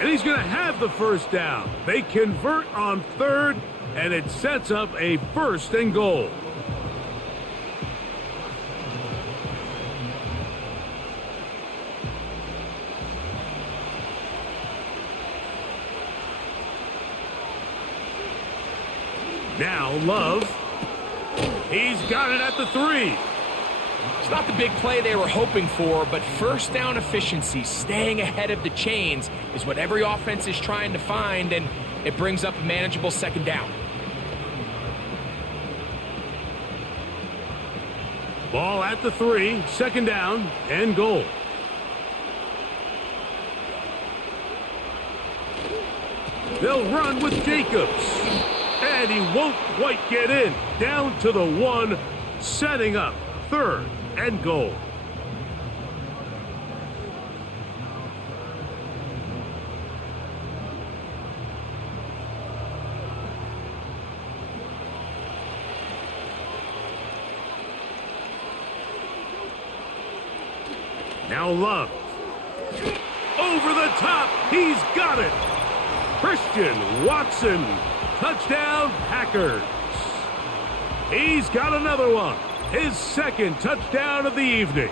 And he's going to have the first down. They convert on third, and it sets up a 1st and goal. Now Love. He's got it at the 3. It's not the big play they were hoping for, but first down efficiency, staying ahead of the chains, is what every offense is trying to find, and it brings up a manageable second down. Ball at the 3, second down and goal. They'll run with Jacobs, and he won't quite get in. Down to the 1, setting up third and goal. Now Love. Over the top. He's got it. Christian Watson. Touchdown, Packers. He's got another one. His second touchdown of the evening.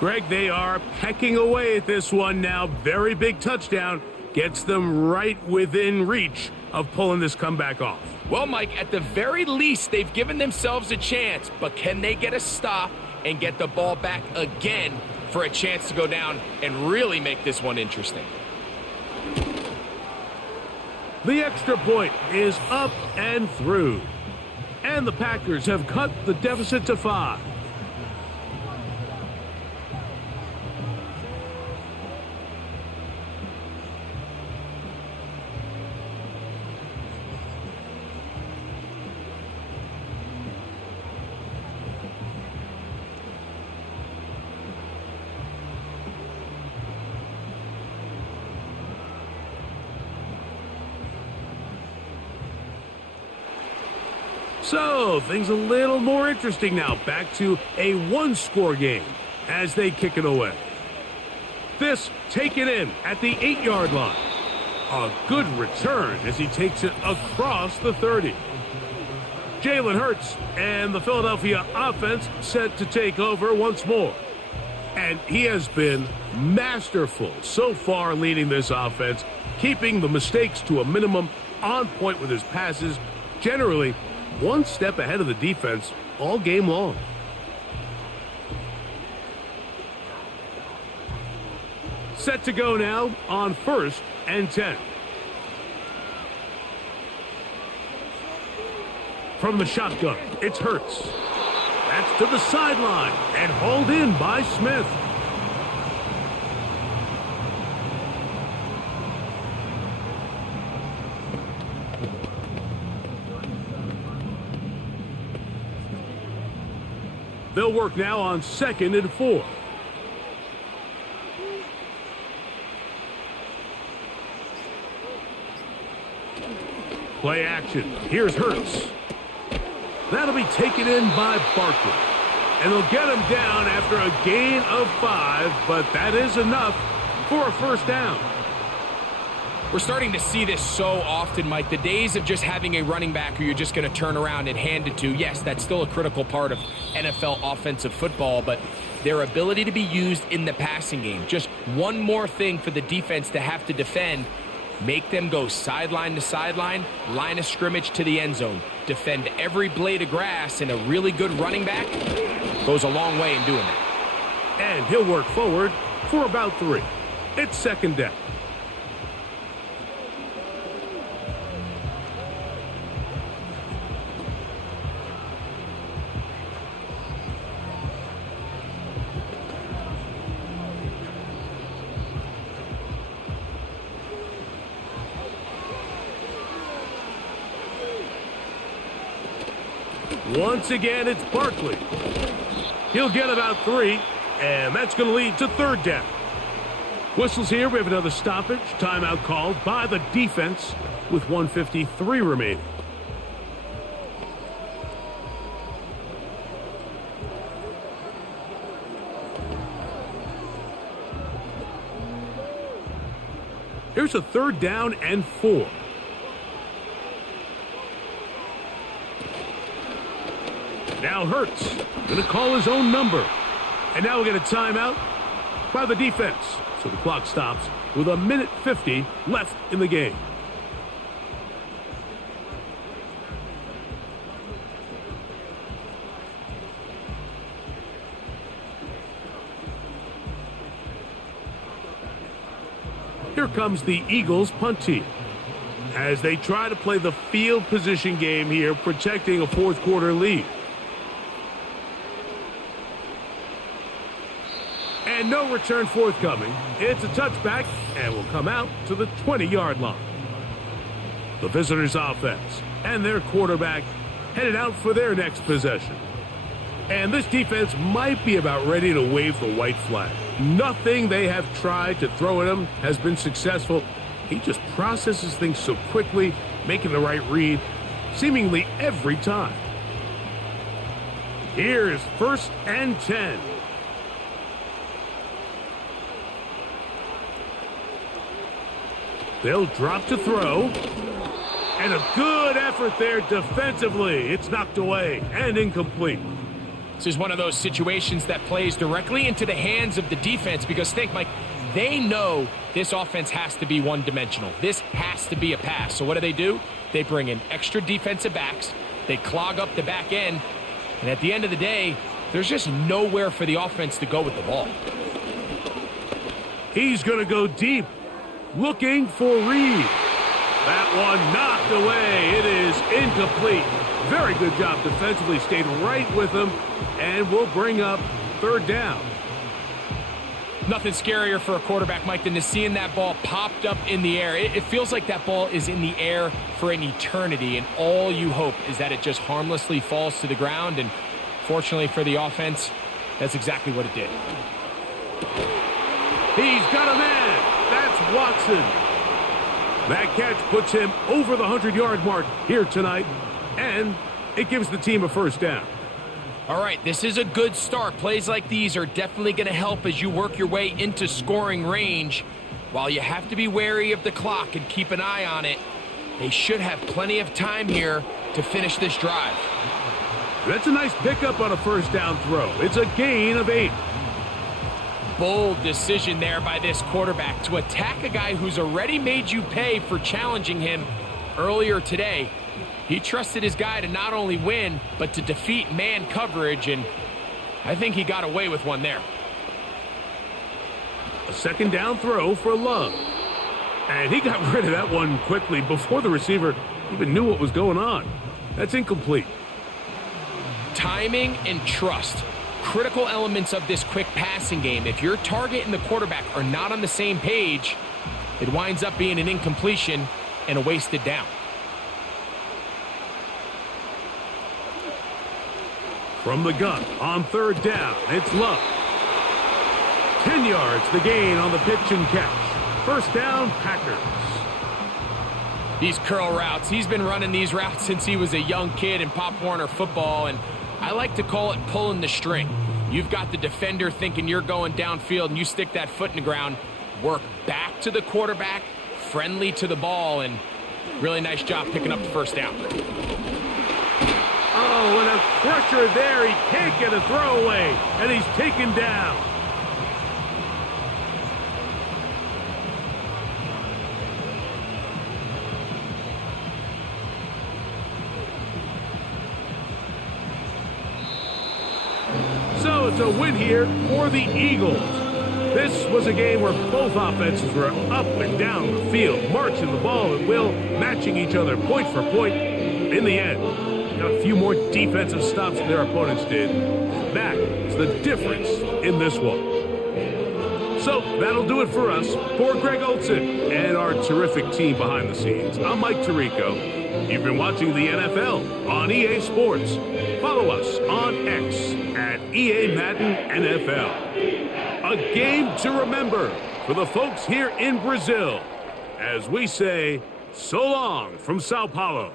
Greg, they are pecking away at this one now. Very big touchdown. Gets them right within reach of pulling this comeback off. Well, Mike, at the very least, they've given themselves a chance, but can they get a stop and get the ball back again for a chance to go down and really make this one interesting? The extra point is up and through. And the Packers have cut the deficit to 5. So, things a little more interesting now. Back to a 1-score game as they kick it away. This taken in at the 8-yard line. A good return as he takes it across the 30. Jalen Hurts and the Philadelphia offense set to take over once more. And he has been masterful so far leading this offense, keeping the mistakes to a minimum, on point with his passes, generally one step ahead of the defense all game long. Set to go now on 1st and 10. From the shotgun, it's Hurts. That's to the sideline and hauled in by Smith. They'll work now on 2nd and 4. Play action. Here's Hurts. That'll be taken in by Barkley. And they'll get him down after a gain of 5, but that is enough for a first down. We're starting to see this so often, Mike. The days of just having a running back who you're just going to turn around and hand it to, yes, that's still a critical part of NFL offensive football, but their ability to be used in the passing game, just one more thing for the defense to have to defend, Make them go sideline to sideline, line of scrimmage to the end zone. Defend every blade of grass, and a really good running back goes a long way in doing that. And he'll work forward for about 3. It's second down. Once again, it's Barkley. He'll get about 3, and that's going to lead to third down. Whistles here. We have another stoppage. Timeout called by the defense with 1:53 remaining. Here's a third down and 4. Now Hurts going to call his own number. And now we get a timeout by the defense. So the clock stops with 1:50 left in the game. Here comes the Eagles punt team as they try to play the field position game here, protecting a fourth quarter lead. And no return forthcoming. It's a touchback and will come out to the 20-yard line. The visitors' offense and their quarterback headed out for their next possession. And this defense might be about ready to wave the white flag. Nothing they have tried to throw at him has been successful. He just processes things so quickly, making the right read seemingly every time. Here's 1st and 10. They'll drop to throw. And a good effort there defensively. It's knocked away and incomplete. This is one of those situations that plays directly into the hands of the defense because think, Mike, they know this offense has to be one-dimensional. This has to be a pass. So what do? They bring in extra defensive backs. They clog up the back end. And at the end of the day, there's just nowhere for the offense to go with the ball. He's going to go deep, looking for Reed. That one knocked away. It is incomplete. Very good job defensively. Stayed right with him and will bring up third down. Nothing scarier for a quarterback, Mike, than to seeing that ball popped up in the air. It feels like that ball is in the air for an eternity, and all you hope is that it just harmlessly falls to the ground. And fortunately for the offense, that's exactly what it did. He's got a man. That's Watson. That catch puts him over the 100-yard mark here tonight, and it gives the team a first down. All right, this is a good start. Plays like these are definitely going to help as you work your way into scoring range. While you have to be wary of the clock and keep an eye on it, they should have plenty of time here to finish this drive. That's a nice pickup on a first down throw. It's a gain of 8. Bold decision there by this quarterback to attack a guy who's already made you pay for challenging him earlier today. He trusted his guy to not only win, but to defeat man coverage, and I think he got away with one there. A second down throw for Love. And he got rid of that one quickly before the receiver even knew what was going on. That's incomplete. Timing and trust. Critical elements of this quick passing game. If your target and the quarterback are not on the same page, it winds up being an incompletion and a wasted down. From the gun on third down, it's Love. 10 yards, the gain on the pitch and catch. First down, Packers. These curl routes, he's been running these routes since he was a young kid in Pop Warner football, and I like to call it pulling the string. You've got the defender thinking you're going downfield, and you stick that foot in the ground, work back to the quarterback, friendly to the ball, and really nice job picking up the first down. Oh, and a pressure there. He can't get a throwaway, and he's taken down. So it's a win here for the Eagles. This was a game where both offenses were up and down the field, marching the ball at will, matching each other point for point. In the end, got a few more defensive stops than their opponents did. That is the difference in this one. So that'll do it for us. For Greg Olson and our terrific team behind the scenes, I'm Mike Tirico. You've been watching the NFL on EA Sports. Follow us on X at EA Madden NFL. A game to remember for the folks here in Brazil as we say so long from Sao Paulo.